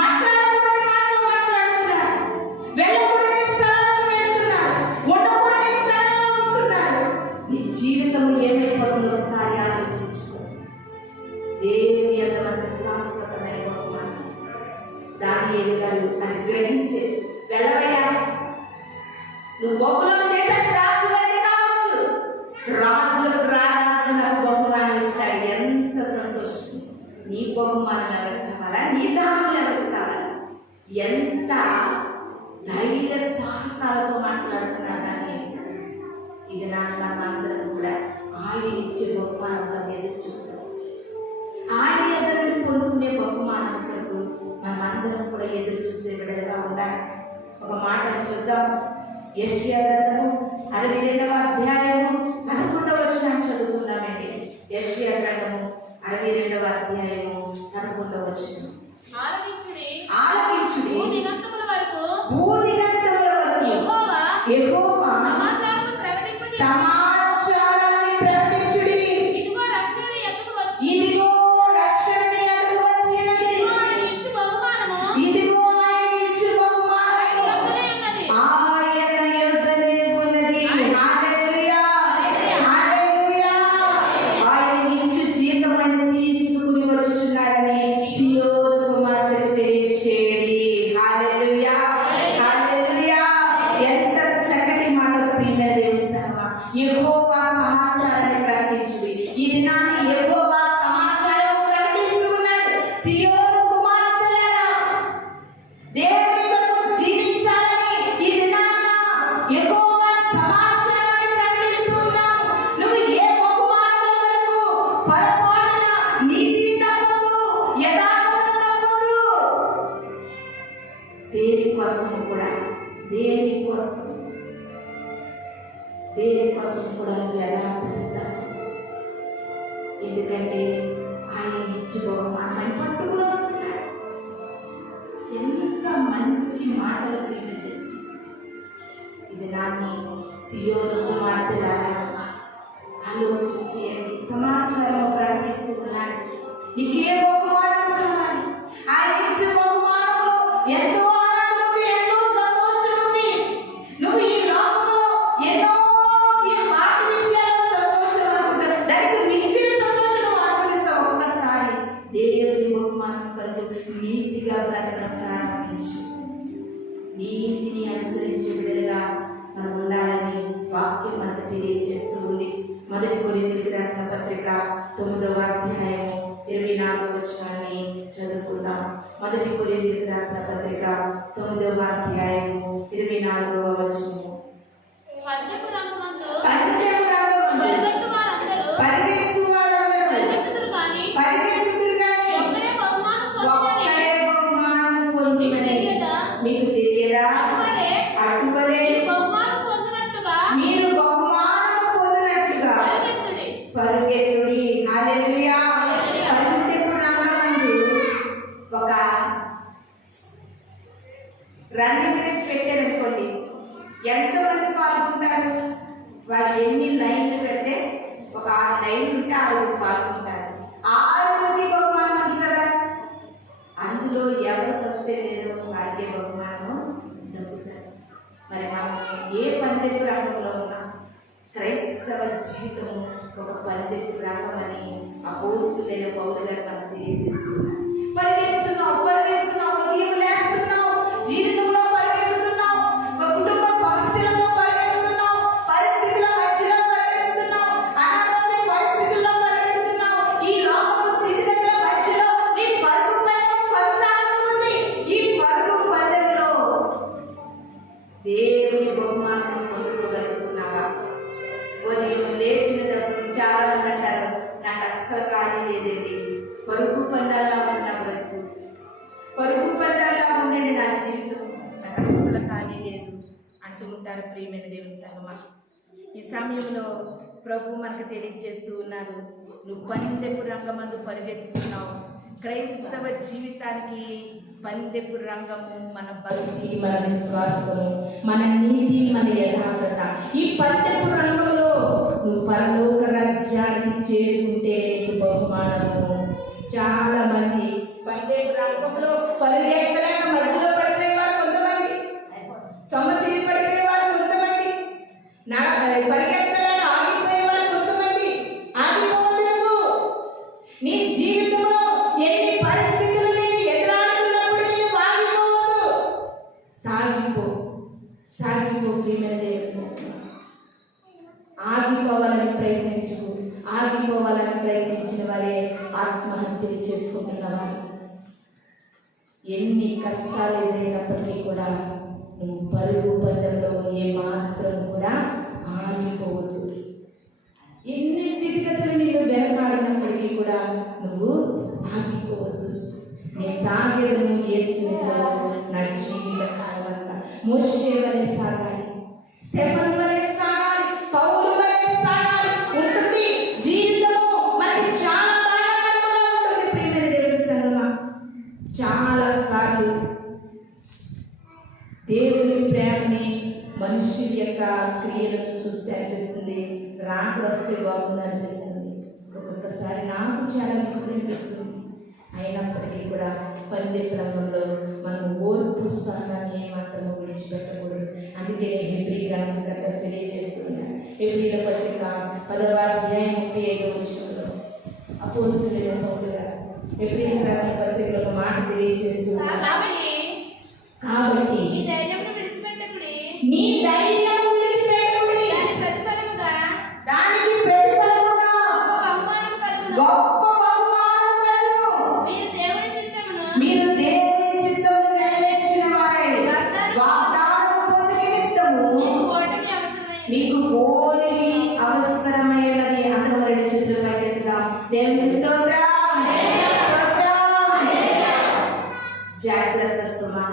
మాట్లాడకూడని మాటలు మాట్లాడుతున్నారు. వెళ్ళకూడని స్థలాలకు వెళ్తున్నారు. ఉండకూడని స్థలాల్లో ఉంటున్నారు. నీ జీవితం ఏమైపోతుందో ఒకసారి ఆలోచించుకో. దేవుని ఎంతమంది శాశ్వతమైన బహుమానం దానియేలు గారు అది గ్రహించే వెళ్ళవయ్యా, నువ్వు బహుళ దేశానికి రాజు అయితే కావచ్చు, రాజులకు రాజులకు బహుమానం ఇస్తాడు. ఎంత సంతోషం. నీ బహుమానం ఎవరికి కావాలా? నీ దానం ఎవరికి కావాలా? ఎంత ధైర్య సాహసాలతో మాట్లాడుతున్నా దాన్ని. ఇది మనమందరం కూడా ఆయన ఇచ్చే బహుమానంలో ఎదురు చూస్తాం. ఆయన ఎదురు పొందుకునే బహుమానం కొరకు మనమందరం కూడా ఎదురు చూసే విడగా ఉండాలి. ఒక మాటను చూద్దాం. యెషయా గ్రంథము 62వ అధ్యాయము 11వ వచనం చదువుకుందామండి. యెషయా గ్రంథము 62వ అధ్యాయము 11వ వచనం. ఆలకించుడి భూదిగంతముల వరకు యెహోవా సమాచారాన్ని ప్రకటించుడి. ఇదిగో రక్షణ నీ యొద్దకు వచ్చినది. ఇదిగో ఆయన ఇచ్చు బహుమానము ఆయన యొద్దనే ఉన్నది. హల్లెలూయా, హల్లెలూయా. ఆయన ఇచ్చు జీతమని తీసుకుని వచ్చుచున్నాడని సియోను కుమార్తెకు తెలియచేయండి. హల్లెలూయా, హల్లెలూయా. ఎంత చక్కటి మాట ప్రియమైన దేవుని సంగమా. యెహోవా సమాచారాన్ని ప్రకటించుడి. ఈ దినాన్ని యెహోవా సమాచారం ప్రకటిస్తూ ఉన్నాడు. సియోను కుమార్తెలారా, దేవుని కొరకు జీవించాలని ఈ దినాన యెహోవా సమాచారాన్ని ప్రకటిస్తూ ఉన్నావు. నువ్వు ఏ బహుమానం వరకు పొరపాటున నీతి తప్పదు, యథార్థత తప్పదు. దేనికోసం కూడా నువ్వు యథార్థత తప్పదు. ఎందుకంటే ఆయన ఇచ్చి బహుమానాన్ని పట్టుకుని వస్తున్నాడు. ఎంత మంచి మాటలు మీకు తెలుసు. ఇది నాన్ని సియోను కుమార్తెలారా ఆలోచించేయండి. సమాచారం ప్రకటిస్తున్నాడు. నీకే బహుమానం కావాలి? ఆయన ఇచ్చే బహుమానంలో ఎంతో ఆనందం ఉంది, ఎంతో సంతోషం ఉంది. నువ్వు ఈ లోకంలో ఎన్నో ఈ మాట విషయాల్లో సంతోషం అనుకుంటావు. దానికి మించిన సంతోషం అనుభవిస్తావు. ఒక్కసారి దేవుని బహుమానం కొరకు నీతిగా బ్రతకడం ప్రారంభించు. నీతిని అనుసరించే విధంగా మనం ఉండాలని వాక్యం మనకు తెలియజేస్తూ ఉంది. మొదటి కొరింథీయులకు రాసిన పత్రిక 9వ అధ్యాయము 24వ వచనాన్ని చదువుకుందాం. మొదటి కొరింథీయులకు రాసిన పత్రిక 9వ అధ్యాయము 24వ వచనము. పరిగెత్తు వారందరూ పరిగెత్తుదురు గాని ఒక్కడే బహుమానం పొందుమని మీకు తెలియదా? అటువలే మీరు బహుమానం పొందినట్లుగా పరుగెత్తుడి. హల్లెలూయా. పరుగెత్తునందు ఒక రన్నింగ్ రేస్ పెట్టారనుకోండి, ఎంతమంది పాల్గొంటారు? వాళ్ళు ఎన్ని లైన్లు పెడితే ఒక 6 లైన్లు ఉంటే 6 పాల్గొంటారు. 6కి బహుమానం అందుతారా? అందులో ఎవరు ఫస్ట్ లేదో వారికి బహుమానం దక్కుతారు. జీవితము ఒక పరిగెత్తు రంగమని అపోస్తులైన పౌలు గారు మనకు తెలియజేస్తున్నారు. పరిగెత్తుతున్నావు, ఉదయం లేస్తున్నావు, జీవితంలో పరిగెత్తుతున్నావు, ఒక కుటుంబ సమస్యలతో పరిగెత్తుతున్నావు, పరిస్థితుల మధ్యలో పరిగెత్తుతున్నావు, అనారోగ్య పరిస్థితుల్లో పరిగెత్తుతున్నావు, ఈ లోకపు స్థితిగతుల మధ్యలో నీ పరుగు పందెం కొనసాగుతుంది. ఈ పరుగు పందెంలో దేవుని బహుమానం పొందుకోగలుగుతున్నావా? ఉదయం లేచినప్పుడు చాలా మంది అంటారు, నాకు అస్సలు ఖాళీ లేదండి, పరుగు పందాల్లా ఉంది నా బ్రతుకు, పరుగు పందాల్లా ఉందండి నా జీవితం, నాకు అస్సలు ఖాళీ లేదు అంటూ ఉంటారు. ప్రియమైన దేవుని సంగమా, ఈ సమయంలో ప్రభు మనకు తెలియజేస్తూ ఉన్నారు, నువ్వు పందెపు రంగమందు పరిగెత్తుతున్నావు. క్రైస్తవ జీవితానికి పందెపు రంగము మన భక్తి, మన విశ్వాసము, మన నీతి, మన యథార్థత. ఈ పందెపు రంగంలో నువ్వు పరలోక రాజ్యానికి చేరుకుంటే నీకు బహుమానము. చాలా మంది పందెపు రంగంలో పరిగెత్తలేక మధ్యలో పడిపోయేవారు కొంతమంది, సమస్యలు పడిపోయేవారు కొంతమంది, పరిగెత్తలేక ఆగిపోయేవారు కొంతమంది. ఆగిపోవద్దు. నీ జీవితంలో ఎన్ని పరిస్థితులు నేను ఎదురాడుతున్నప్పుడు నేను ఆగిపోవద్దు. సాగిపో ప్రియమైన దేవుని. ఆగిపోవాలని ప్రయత్నించిన వారే ఆత్మహత్యలు చేసుకుంటున్నవారు. ఎన్ని కష్టాలు ఎదురైనప్పటికీ కూడా నువ్వు పరుగు పందెంలో ఏ మాత్రం కూడా ఆగిపోవద్దు. ఎన్ని స్థితిగతులు నీవు వెనకాడినప్పటికీ కూడా నువ్వు ఆగిపోవద్దు. నీ సాగేదము యేసులో నా జీవిత కాలం అంతా మోషే వలె సాగాలి, స్టెఫెను వలె సాగాలి, పౌలు వలె సాగాలి. ఉంటుంది జీవితము మనకి చాలా బాధాకరంగా ఉంటుంది. ప్రియమైన దేవుని సంగమా, చాలా సార్లు దేవుని ప్రేమని మనుషుల యొక్క క్రియలను చూస్తే అనిపిస్తుంది, రాకుడు వస్తే బాగుంది అనిపిస్తుంది. ఒక్కొక్కసారి నాకు చాలా విసుగనిపిస్తుంది. అయినప్పటికీ కూడా పందెపు రంగంలో మనం ఓర్పు సహనాన్ని మాత్రము విడిచిపెట్టకూడదు. అందుకే హెబ్రీ గ్రంథకర్త తెలియజేస్తున్నాడు. హెబ్రీల పత్రిక 10వ అధ్యాయం 35వ వచనంలో అపోస్తలుడైన పౌలు గారు హెబ్రీల రాసిన పత్రికలో ఒక మాట తెలియజేస్తున్నారు. కాబట్టి నీ ధైర్యం విడిచిపెట్టకుడి, దానికి ప్రతిఫలముగా గొప్ప బహుమానం కలుగును. మీరు దేవుని చిత్తమును నెరవేర్చిన వారై వాగ్దానము పొందు నిమిత్తము మీకు ఓరిమి అవసరమైనది. అందరూ రెండు చేతులు పైకెత్తుదాం. దేవుని స్తోత్రం. జాగ్రత్త సుమా,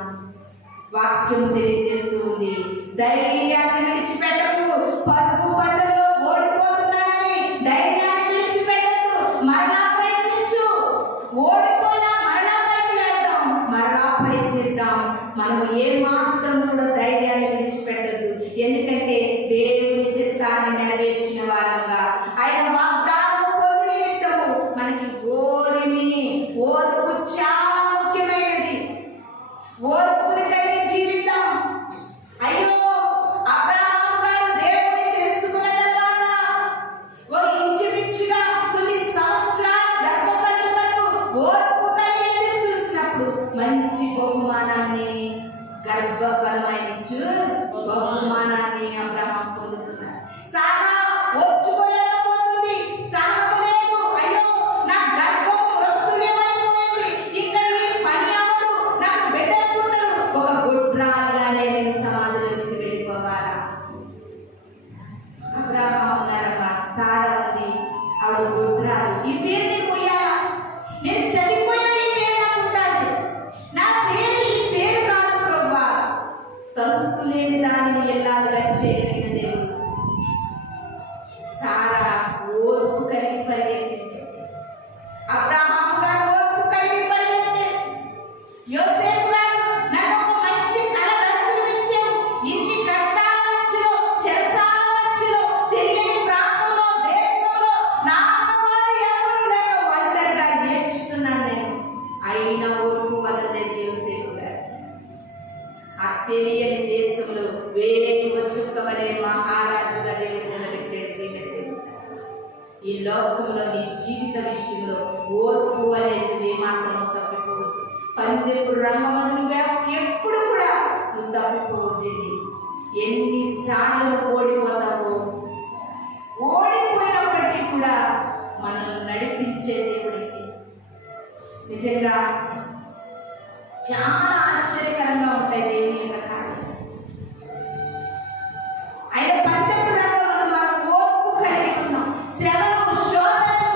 వాక్యం తెలియజేస్తూ ఉంది, ధైర్యాన్ని విడిచిపెట్టకు. పరుగు పందెంలో ఓడిపోతున్నానని ధైర్యాన్ని విడిచిపెట్టకు. మరలా ప్రయత్నించు. ఓడిపోయినా మరలా ప్రయత్నిద్దాం, మరలా ప్రయత్నిద్దాం. మనము ఏ మాత్రం కూడా ధైర్యాన్ని విడిచిపెట్టద్దు. ఎందుకంటే దేవుని చిత్తాన్ని నెరవేర్చిన వారంగా ఆయన వాగ్దానం పొందు నిమిత్తము మనకి ఓర్పు చాలా ముఖ్యమైనది. ఓర్పుని కలిగి జీవితం. అయ్యో, అబ్రహాము గారు దేవుని తెలుసుకున్న తర్వాత ఒక ఇంచుమించుగా కొన్ని సంవత్సరాలు గర్భఫలములకు ఓర్పు కలిగి ఎదురు చూసినప్పుడు మంచి బహుమానాన్ని, గర్భఫలమైన బహుమానాన్ని అబ్రహాం పొందుతున్నారు. సారా ఓర్చుకోలేకపోతుంది, సాగలేదు. అయ్యో, నా గర్భం మృతులేమైపోయింది, ఇంకా ఈ పని అవ్వదు, నాకు బిడ్డ పుట్టడు. ఒక గుడ్రాలుగానే నేను సమాధిలోకి వెళ్ళిపోవాలా? అబ్రహాం ఉన్నారమ్మా, సారా ఉంది, ఆవిడ గుడ్రాలు. ఈ పేరు నేను పోయాలా? నేను చనిపోయినా ఈ పేరు నాకు ఉండాలి. నా పేరు ఈ పేరు కాదు ప్రభువా. సంతు లేని దానిని ఎల్లాగా చేయగలిగిన దేవుడు. సారా ఓర్పు కలిగి పరిగెత్తింది. అబ్రహాము గారు ఓర్పు కలిగి పరిగెత్తే. యోసేపు గారు నాకు ఒక మంచి కళ దర్శనమిచ్చావు. ఇన్ని కష్టాల మధ్యలో, చెరసాల మధ్యలో, తెలియని ప్రాంతంలో, దేశంలో నా వారు ఎవరు లేక ఒంటరిగా ఏడ్చుతున్నాను నేను. అయినా ఓర్పు వదలలేదు యోసేపు గారు. ఆ తెలియని దేశంలో వేకువ చుక్క వలె మహారాజుగా దేవుడు నిలబెట్టాడు. ఈ లోకంలో నీ జీవిత విషయంలో ఓర్పు అనేది మాత్రం తప్పిపోవద్దు. పందెప్పుడు రంగమని నువ్వు ఎప్పుడు కూడా నువ్వు తప్పిపోవద్దండి. ఎన్నిసార్లు ఓడిపోతావో, ఓడిపోయినప్పటికీ కూడా మనల్ని నడిపించే దేవుడికి నిజంగా చాలా ఆశ్చర్యకరంగా ఉంటాయి దేవుని యొక్క కార్యం. ఆయన పందెపు రంగంలో మనం ఓర్పు కలిగి ఉన్నాం. శ్రమలు, శోధనలు,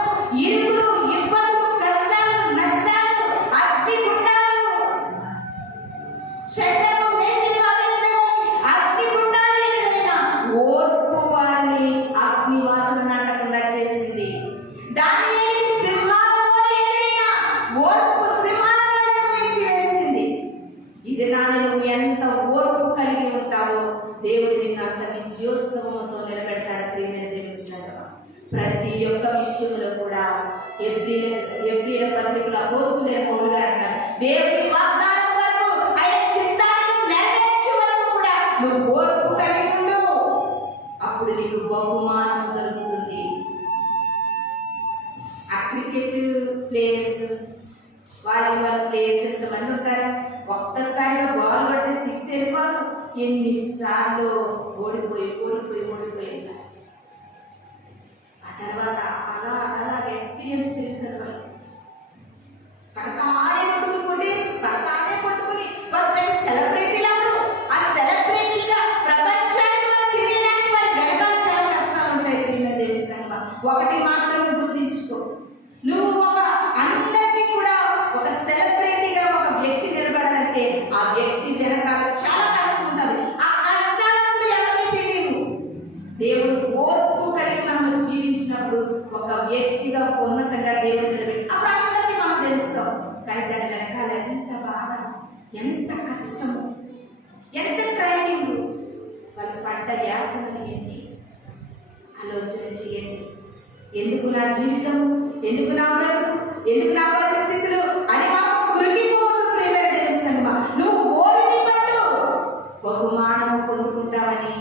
ఇరుకులు, ఇబ్బందులు, కష్టాలు, నష్టాలు, అగ్నిగుండాలు, షడ్డలు, మేజులు, అగ్నిగుండాలు ఎదురైనా ఓర్పు వారిని అగ్నివాసన నాటకుండా చేసింది. దానియేలు సింహాలలో ఎదురైనా ఓర్పు సింహాలను మించి వేసింది. ఇది నాని నువ్వు ఎంత ఓర్పు కలిగి ఉంటావో దేవుడు నిన్ను అంత విజయోత్సవంతో నిలబెడతాడు. ప్రియమైన దేవుని సంగమా, ప్రతి ఒక్క విషయంలో కూడా ఎబ్రీల పత్రికలో అపోస్తలుడైన పౌలు గారు అంటారు, దేవుని వాగ్దానం వరకు ఆయన చిత్తాన్ని నెరవేర్చే వరకు కూడా నువ్వు ఓర్పు కలిగి ఉండు. అప్పుడు నీకు బహుమానం దొరుకుతుంది. ఆ క్రికెట్ ప్లేయర్స్, వాలీబాల్ ప్లేయర్స్ ఎంతమంది ఉంటారా? ఒక్కసారిగా బాల్ పడితే 6 వెళ్ళిపోదు. ఎన్నిసార్లు ఓడిపోయి ఉంటారు. ఆ తర్వాత అలా ఎక్స్పీరియన్స్ పెరుగుతుంది. వాళ్ళు పడతానే పట్టుకుని వాళ్ళు సెలబ్రిటీలు అవరు. ఆ సెలబ్రిటీలుగా ప్రపంచానికి వాళ్ళు తెలియడానికి వారి వెనకాల చాలా కష్టాలు ఉంటాయి. దేవుని సంగమా, ఒకటి మాత్రం గుర్తించుకో, నువ్వు అందరికీ కూడా ఒక సెలబ్రిటీగా ఒక వ్యక్తి నిలబడాలంటే ఆ వ్యక్తి వెనకాల చాలా కష్టం ఉంటుంది. ఆ కష్టాలను ఎవరికి తెలియదు. దేవుడు ఓర్పు కలిగి మనం జీవించినప్పుడు ఒక వ్యక్తిగా ఉన్నతంగా దేవుడు నిలబెట్టి అప్పుడు అందరికీ మనం తెలుస్తాం. కానీ దాని వెనకాల ఎంత బాధ, ఎంత కష్టము, ఎంత ట్రైనింగ్, వాళ్ళు పడ్డ యాతనలు ఏంటి ఆలోచన చేయండి. ఎందుకు నా జీవితం, ఎందుకు నా బ్రతుకు, ఎందుకు నా పరిస్థితులు అని మనం కృంగిపోవద్దు. ప్రియమైన దేవుని సంగమా, నువ్వు ఓర్పుని పట్టు, బహుమానం పొందుకుంటావని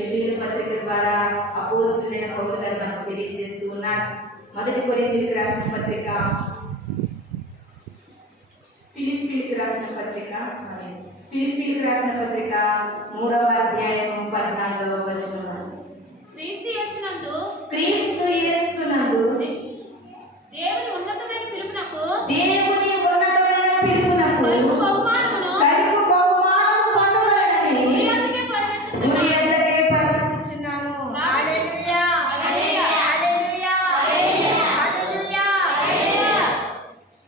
ఎబ్రీల పత్రిక ద్వారా అపోస్తలుడైన పౌలు గారు మనకు తెలియజేస్తూ ఉన్నారు. మొదటి కొరింథీయులకు రాసిన పత్రిక, ఫిలిప్పీలకు రాసిన పత్రిక 3వ అధ్యాయం 14వ వచనం. క్రీస్తు యేసునందు దేవుని ఉన్నతమైన పిలుపునకు కలుగు బహుమానము పొందవలెనని గురి యొద్దకే పరిగెత్తుచున్నాను. హల్లెలూయా, హల్లెలూయా, హల్లెలూయా.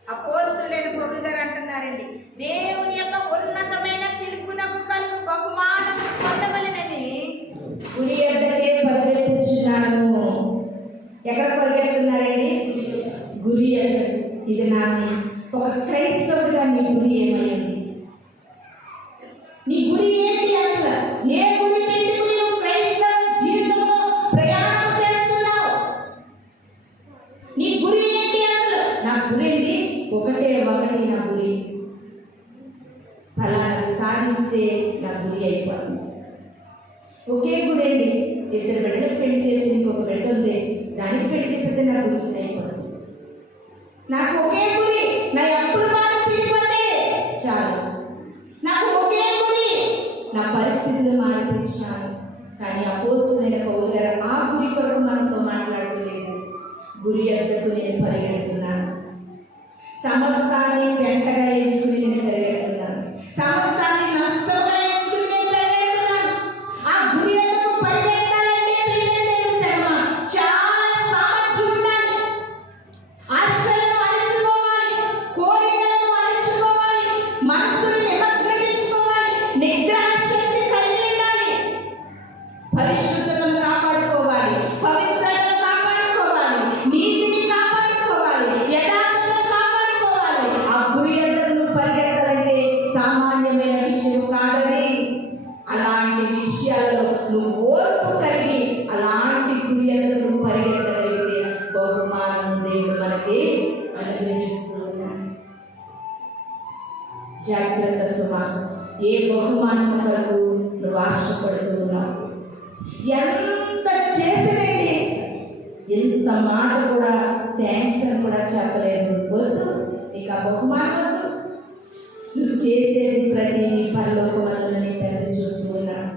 అపోస్తలుడైన పౌలు గారు అంటున్నారండి, దేవుని యొక్క ఉన్నతమైన పిలుపునకు కలుగు బహుమానము పొందవలెనని గురి యొద్దకే పరిగెత్తుచున్నాను. ఎక్కడ పరిగెడుతున్నారండి? గురి యొద్ద. ఇది నాని ఒక క్రైస్తవుడిగా నీ గురి ఏమైంది? నీ గురి ఏంటి? అసలు ఏ గురి పెట్టుకుని నువ్వు క్రైస్తవ జీవితంలో ప్రయాణం చేస్తున్నావు? నీ గురి ఏంటి అసలు? నా గురి ఏంటి? ఒకటి నా గురి ఫలానా సాధిస్తే నా గురి అయిపోతుంది. ఒకే గురి అండి. 2 బిడ్డలకు పెళ్లి చేసి ఇంకొక బిడ్డ ఉంది, దానికి పెళ్లి చేస్తే నా గురి అయిపోతుంది. నాకు ఒకే గురి, నా అప్పులు బాగా తీరిపోతే చాలు. నాకు ఒకే గురి, నా పరిస్థితులు మారితే చాలు. కానీ అపోస్తలుడైన పౌలు గారు ఆ గురి కొరకు మనతో మాట్లాడలేదు. గురి యొద్దకు నేను పరిగెడుతున్నాను. సమస్తాన్ని వెంటగా ఎంచుకుని నేను పరిగెడుతున్నాను. సమస్తాన్ని నష్టంగా ఎంచుకుని నేను పరిగెడుతున్నాను. ఆ గురి యొద్దకు పరిగెత్తాలంటే ప్రియమైన దేవుని సంగమా, చాలా సామర్థ్యం ఉండాలి. ఆశలను అణచుకోవాలి, కోరికలను అణచుకోవాలి, మనసును నిమగ్నగించుకోవాలి, నిగ్రహ శక్తి కలిగి ఉండాలి, పరిశుద్ధతను కాపాడుకోవాలి, పవిత్రతను కాపాడుకోవాలి, నీతిని కాపాడుకోవాలి, యథార్థతను కాపాడుకోవాలి. ఆ గురి యొద్దకు పరిగెత్తాలంటే సామాన్యమైన విషయం కాదది. అలాంటి విషయాల్లో నువ్వు ఓర్పు కలిగి అలాంటి గురి యొద్దకు పరిగెత్తగలిగితే బహుమానం దేవుడు మనకి అనుగ్రహిస్తూ ఉన్నాడు. జాగ్రత్త సుమా, ఏ బహుమానం కొరకు నువ్వు ఆశపడుతూ ఉన్నావు? ఎంత చేసినండి ఎంత మాట కూడా థ్యాంక్స్ అని కూడా చెప్పలేదు. వద్దు, నీకు ఆ బహుమానం వద్దు. నువ్వు చేసేది ప్రతి పరలోకమందున నీ తండ్రి చూస్తూ ఉన్నాడు.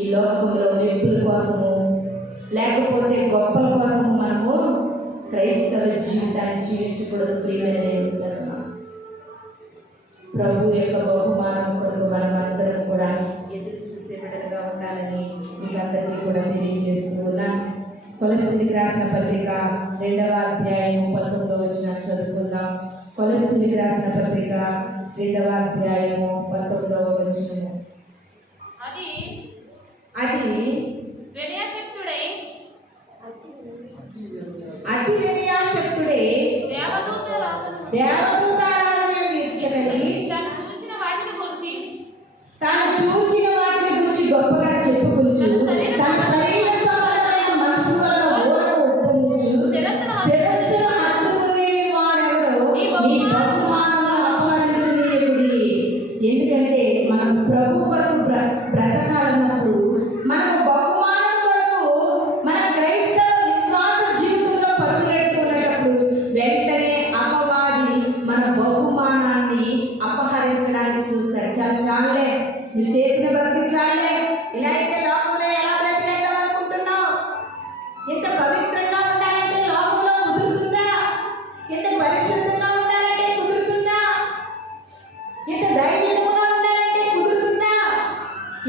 ఈ లోకంలో మెప్పుల కోసము లేకపోతే గొప్పల కోసము మనము క్రైస్తవ జీవితాన్ని జీవించకూడదు. ప్రియమైన దేవుని సంగమా, ప్రభు యొక్క బహుమానం కొరకు మనం అందరం కూడా ఎదురు చూసే బిడ్డలుగా ఉండాలని మీకు అందరికీ కూడా తెలియజేస్తూ ఉన్నాను. కొలస్సీలకు రాసిన పత్రిక 2వ అధ్యాయం 19వ వచనం చదువుకుందాం. కొలస్సీలకు రాసిన పత్రిక 2వ అధ్యాయం 19వ వచనం. అది వినయాశక్తుడై దేవదూతారాధన తీర్చగలిగి తాను చూచిన వాటిని గురించి గొప్పగా చెప్పుకుంటూ తన శరీర సంబంధమైన మనసులను ఓరకు ఒప్పుకొనుచు శిరస్సును హత్తుకునే వాడెవడో నీ బహుమానమును అపహరించనీయకుడి. ఎందుకంటే మనం ప్రభు కొరకు బ్రతకాలన్నప్పుడు మనకు బహుమానం కొరకు మన క్రైస్తవ విశ్వాస జీవితంలో పరుగులెడుతున్నప్పుడు వెంటనే అపవాది మన బహుమానాన్ని అపహరించడానికి చూస్తాడు. చాలే, నువ్వు చేసిన భక్తి చాలే, ఇలా అయితే లోకంలో ఎలా బ్రతికేద్దాం అనుకుంటున్నావు? ఇంత పవిత్రంగా ఉండాలంటే లోకంలో కుదురుతుందా? ఇంత పరిశుద్ధంగా ఉండాలంటే కుదురుతుందా? ఇంత ధైర్యంగా ఉండాలంటే కుదురుతుందా?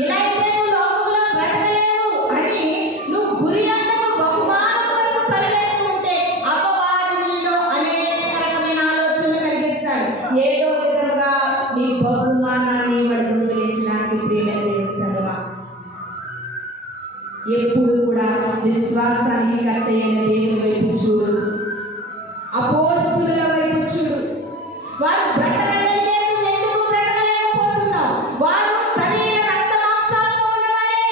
ఇలా అయితే నువ్వు లోకంలో బ్రతకలేవు అని నువ్వు గురి అంతకు బహుమానం వరకు పరిగెడుతూ ఉంటే అపవాది నీలో అనేక రకమైన ఆలోచనలు కలిగిస్తాడు. ఏదో విధంగా నీ బహుమానాన్ని వాడు దొంగిలించడానికి. ప్రియమైన దేవుని సంగమా, ఎప్పుడు కూడా విశ్వాసానికి కర్త అయిన దేవుని వైపు చూడు, అపోస్తలుల వైపు చూడు. వారు బ్రతకగలిగారు, నువ్వు ఎందుకు బ్రతకలేకపోతున్నావు? వారు శరీర రక్త మాంసాలతో ఉన్నవారే,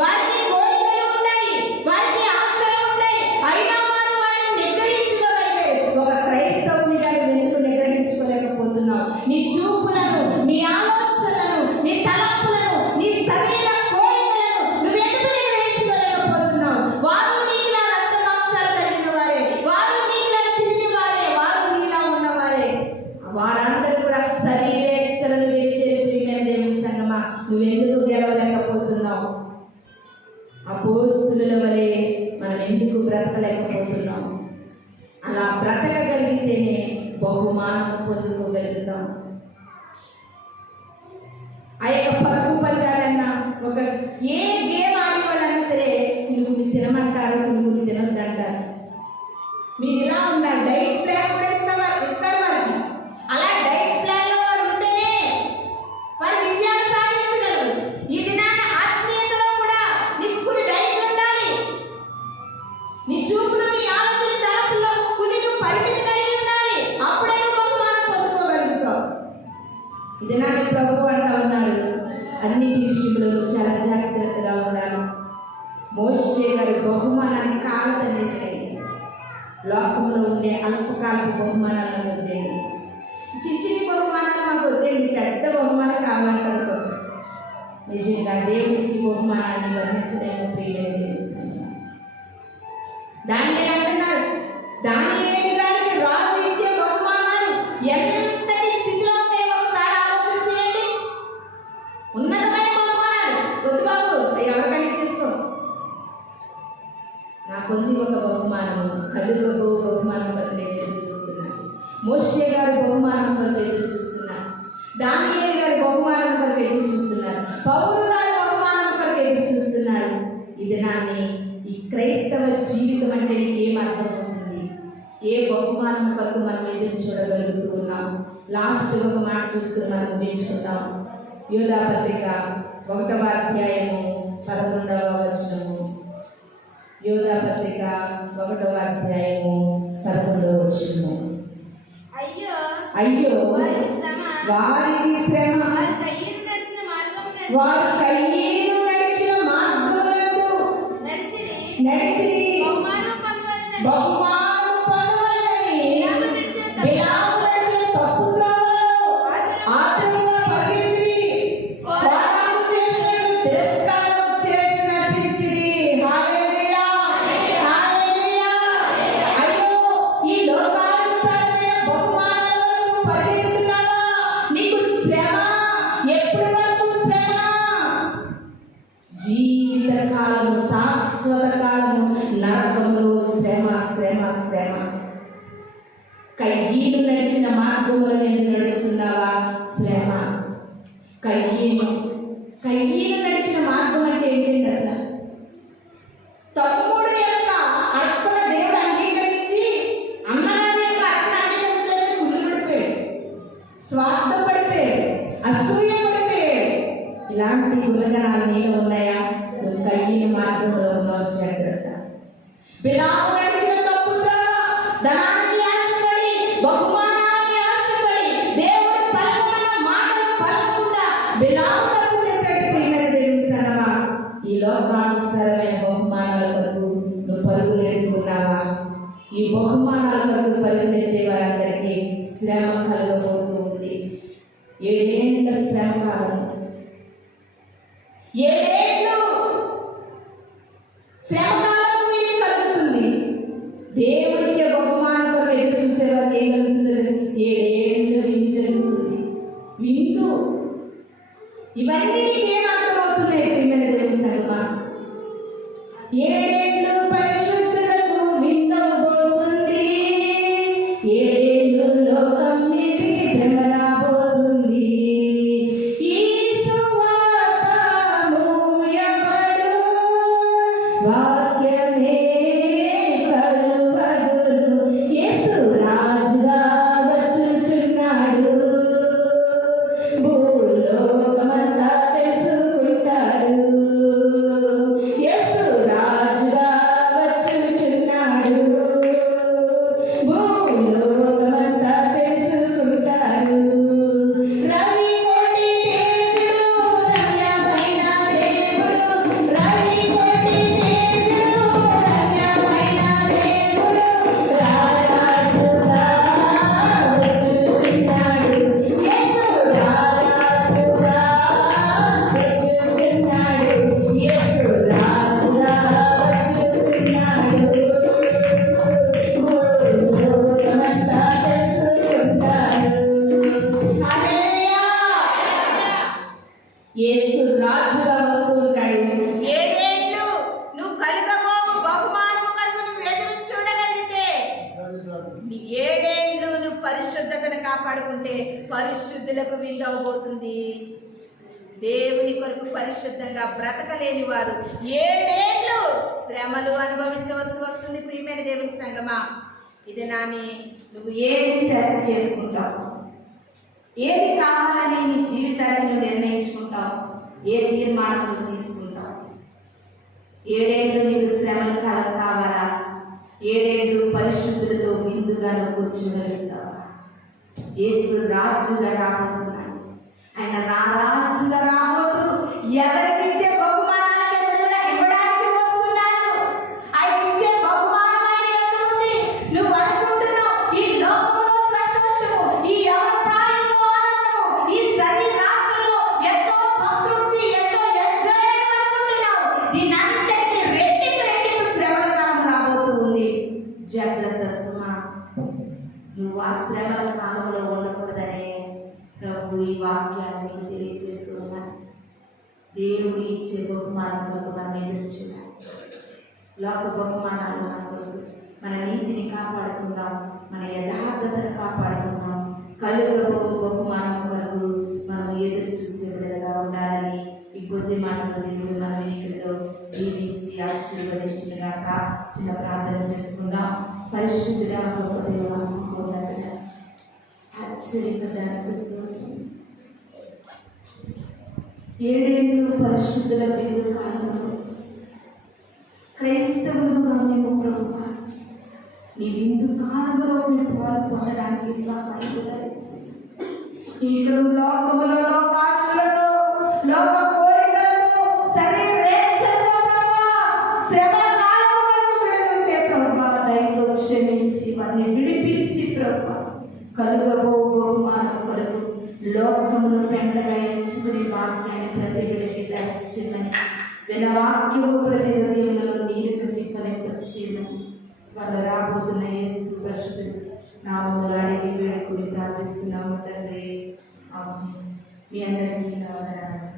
వారికి కోరికలు ఉన్నాయి, వారికి ఆశలు ఉన్నాయి, అయినా వారు వాటిని నిగ్రహించుకోగలిగారు. ఒక క్రైస్తవునిగా నువ్వు ఎందుకు నిగ్రహించుకోలేకపోతున్నావు? నీ చూపులను, నీ ఆలోచనలను, నీ తలంపులను, నీ శరీర కోరికలను నువ్వెందుకు నిగ్రహించుకోలేకపోతున్నావు? వారు నీలా రక్త మాంసాలు కలిగిన వారే, వారు నీలా తిరిగిన వారే, వారు నీలా ఉన్నవారే. వారందరూ కూడా శరీరేచ్ఛలను విడిచేది. ప్రియమైన దేవుని సంగమా, నువ్వెందుకు గెలవలేకపోతున్నావు? అపోస్తలుల వలె మనం ఎందుకు బ్రతకలేకపోతున్నాం? అలా బ్రతకగలిగితేనే బహుమానం పొందుకోగలుగుతాం. ఆ యొక్క పరుగు పందాలన్నా ఒక ఏ గేమ్ ఆడేవాళ్ళన్నా సరే పురుగుని తినమంటారు, పురుగుని తినొద్దంటారు. మీరు ఇలా ఉన్నారు, డైట్ ప్లాన్ కూడా ఇస్తారు వారికి. అలా డైట్ ప్లాన్లో వారు ఉంటేనే వారు విజయాలు సాధించగలరు. ఈ దినాన ఆత్మీయతలో కూడా నీకు కొన్ని డైట్లు ఉండాలి. నీ చూపులు, నీ ఆలోచన తలపుల్లో కొన్ని నువ్వు పరిమితి కలిగి ఉండాలి. అప్పుడే నువ్వు బహుమానం పొందుకోగలుగుతావు. ఈ దినాన్ని ప్రభు అంటా ఉన్నారు, అన్ని విషయంలో చాలా జాగ్రత్తగా ఉండాలి. మోషే గారి బహుమానాన్ని కాలదనేసాడు. లోకంలో ఉండే అల్పకాలపు బహుమానాలను వద్దండి, చిన్న బహుమానాలు మాకు వద్దండి, పెద్ద బహుమానం కావాలంటారు. నిజంగా దేవుడిచ్చి బహుమానాన్ని వర్ణించలేము. ప్రియమైన దేవుని సంగమా, దానియేలు అంటున్నారు, దానియేలు గారికి రాజు ఇచ్చే బహుమానాలు ఎంతటి స్థితిలో ఉంటాయో ఒకసారి ఆలోచన చేయండి. ఉన్నతమైన బహుమానాలు వద్దు బాబు, ఎవరికైనా ఇచ్చేసుకో. నాకొంది ఒక బహుమానం, కలుగు బహుమానం కొరకు నేను ఎదురు చూస్తున్నాను. మోషే గారి బహుమానం కొరకు ఎదురు చూస్తున్నాను. దానియేలు గారి బహుమానం కొరకు ఎదురు చూస్తున్నారు. పౌలు గారి బహుమానం కొరకు ఎదురు చూస్తున్నారు. ఈ దినాన్ని ఈ క్రైస్తవ జీవితం అంటే ఏం అర్థమవుతుంది? ఏ బహుమానం కొరకు మనం ఎదురు చూడగలుగుతూ ఉన్నాం? లాస్ట్ ఒక మాట చూసుకుని మనం ముగించుకుందాం. యూదా పత్రిక 1వ అధ్యాయము 11వ వచనము. యూదా పత్రిక 1వ అధ్యాయము 11వ వచనము. అయ్యో వారికి శ్రమ, వారు కయ్యేను నడిచిన మార్గములందు నడిచిరి, బహుమానం పొందవలెనని బిలాము నడిచిన తప్పు త్రోవలో ఆతురముగా పరిగెత్తిరి, పోరాటం చేసినట్లు తిరస్కారం చేసి నశించిరి. హల్లెలూయా, హల్లెలూయా. జీవిత కాలము, శాశ్వత కాలము నరకములో శ్రమ శ్రమ శ్రమ. కయ్యను నడిచిన మార్గంలో ఎందుకు నడుస్తున్నావా? శ్రమ. కయ్యను నడిచిన మార్గం అంటే ఏంటంటే అసలు తమ్ముడు యొక్క అర్పణ దేవుడు అంగీకరించి అన్నగారి యొక్క అర్పణ అంగీకరించడానికి కుళ్ళుపడిపోయాడు, స్వార్థపడిపోయాడు, అసూయ పడిపోయాడు. ఇలాంటి గుణగణాలు నీలో ఉన్నాయా? నువ్వు కయ్యను మార్గంలో ఉన్నావు, జాగ్రత్త. బిలాము నడిచిన తప్పుతో ధనాన్ని ఆశపడి, బహుమానాన్ని ఆశపడి, దేవుడి పలకమన్న మాటలు పలకకుండా బిలాము తప్పు చేశాడు. ప్రియమైన దేవుని సంగమా, ఈ లోకానుసారమైన బహుమానాల కొరకు నువ్వు పరుగులు ఎడుతున్నావా? ఈ బహుమానాల కొరకు పరుగులెత్తే వారందరికీ శ్రమ కలగబోతూ ఉంది. 7 ఏళ్ల శ్రమ కాలం, 7 ఏళ్ళు శ్రమ కాలం మీకు కలుగుతుంది. దేవుడిచ్చే బహుమానం కొరకు ఎదురు చూసేవారు ఏం కలుగుతుంది? 7 ఏళ్ళు విందు జరుగుతుంది. విందు ఇవన్నీ ఏం అర్థమవుతున్నాయి? ప్రియమైన దేవుని సంగమా, 7 ఏళ్ళు పరిశుద్ధులకు విందవబోతుంది. 7 ఏళ్ళు లోకం మీదికి శ్రమ రాబోతుంది. ఈ సువార్త మూయబడు, వాక్యమే కలువదును. యేసు రాజుగా వచ్చుచున్నాడు, భూలోకమంతా తెలుసుకుంటాడు. యేసు రాజుగా వచ్చుచున్నాడు, భూలోకమంతా తెలుసుకుంటాడు. రవి కోటి తేజుడు రమ్యమైన దేవుడు, రవి కోటి తేజుడు రమ్యమైన దేవుడు, రారాజుగా వచ్చుచున్నాడు. యేసు రారాజుగా వచ్చుచున్నాడు, యేసు రాజుగా వచ్చుచున్నాడు, భూలోకమంతా తెలుసుకుంటాడు. హల్లెలూయా! యేసు రాజుగా వస్తుంటాడు. 7 ఏళ్ళు నువ్వు కలుగబోవు బహుమానము కొరకు నువ్వు ఎదురు చూడగలిగితే, నీ 7 ఏళ్ళు నువ్వు పరిశుద్ధతను కాపాడుకుంటే పరిశుద్ధులకు విందవబోతుంది. దేవుని కొరకు పరిశుద్ధంగా బ్రతకలేని వారు 7 ఏళ్ళు శ్రమలు అనుభవించవలసి వస్తుంది. ప్రియమైన దేవుని సంగమా, ఇది నాని నువ్వు ఏది సెలెక్ట్ చేసుకుంటావు? ఏది కావాలని నీ జీవితాన్ని నువ్వు నిర్ణయించుకుంటావు? ఏ తీర్మానం నువ్వు తీసుకుంటావు? 7 ఏళ్ళు నీకు శ్రమలు కావాలా? 7 ఏళ్ళు పరిశుద్ధులతో విందుగా నువ్వు కూర్చోగలుగుతావా? యేసు రాజుగా రాబోతున్నాడు. ఆయన రాజుగా రాబోతూ ఎవరికి ఇచ్చే బహుమానాన్ని ఇవ్వడానికి వస్తున్నాడు. ఆయన ఇచ్చే బహుమానం ఆయన ఎదురు ఉంది. నువ్వు అనుకుంటున్నావు ఈ లోకంలో సంతోషము, ఈ యవనప్రాయంలో ఆనందము, ఈ శరీరాశలో ఎంతో సంతృప్తి, ఎంతో ఎంజాయ్ అనుకుంటున్నావు. దీనంతటి రెట్టింపు శ్రమల కాలం రాబోతూ ఉంది. జాగ్రత్త సుమా, నువ్వు ఆ శ్రమల కాలంలో ఉండకూడదనే ప్రభు ఈ వాక్యాన్ని నీకు తెలియజేస్తూ ఉన్నాను. దేవుడు ఇచ్చే బహుమానం కొరకు మనం ఎదురు చూడాలి. లోక బహుమానాలు మనకు, మన నీతిని కాపాడుకుందాం, మన యథార్థతను కాపాడుకుందాం. కలుగబో బహుమానం కొరకు మనం ఎదురు చూసే విధంగా ఉండాలని ఈ కొద్ది మాటలు దేవుడు మన వెనుకలో దీవించి ఆశీర్వదించినగాక. చిన్న ప్రార్థన చేసుకుందాం. పరిశుద్ధుడా, గొప్ప దేవా, మహోన్నతుడా, ఆశ్చర్యకరమైన 7 ఏళ్ళు పరిశుద్ధుల విందు కాలంలో క్రైస్తవులుగా మేము ప్రభువా నీ విందు కాలంలో మేము పాలు పొందడానికి సహాయం ఇంట్లో లోకములో లోకాశలతో, లోక కోరికలతో, శరీరేచ్ఛలతో ప్రభువా శ్రమల కాలం వరకు విడుంటే ప్రభువా దయతో క్షమించి వారిని విడిపించి ప్రభువా కలుగబో బహుమానం కొరకు లోకమును పెండగా ఎంచుకుని వాక్యాన్ని ప్రతి విడికి దయచేయమని, వినవాక్యము ప్రతి హృదయంలో నీరు నింపనిచ్చేయమని వాళ్ళ రాబోతున్న యేసు పరిశుద్ధుడు నామములో అడిగి వేడుకొని ప్రార్థిస్తున్నాము తండ్రి. ఆమేన్. మీ అందరికీ వందనాలు.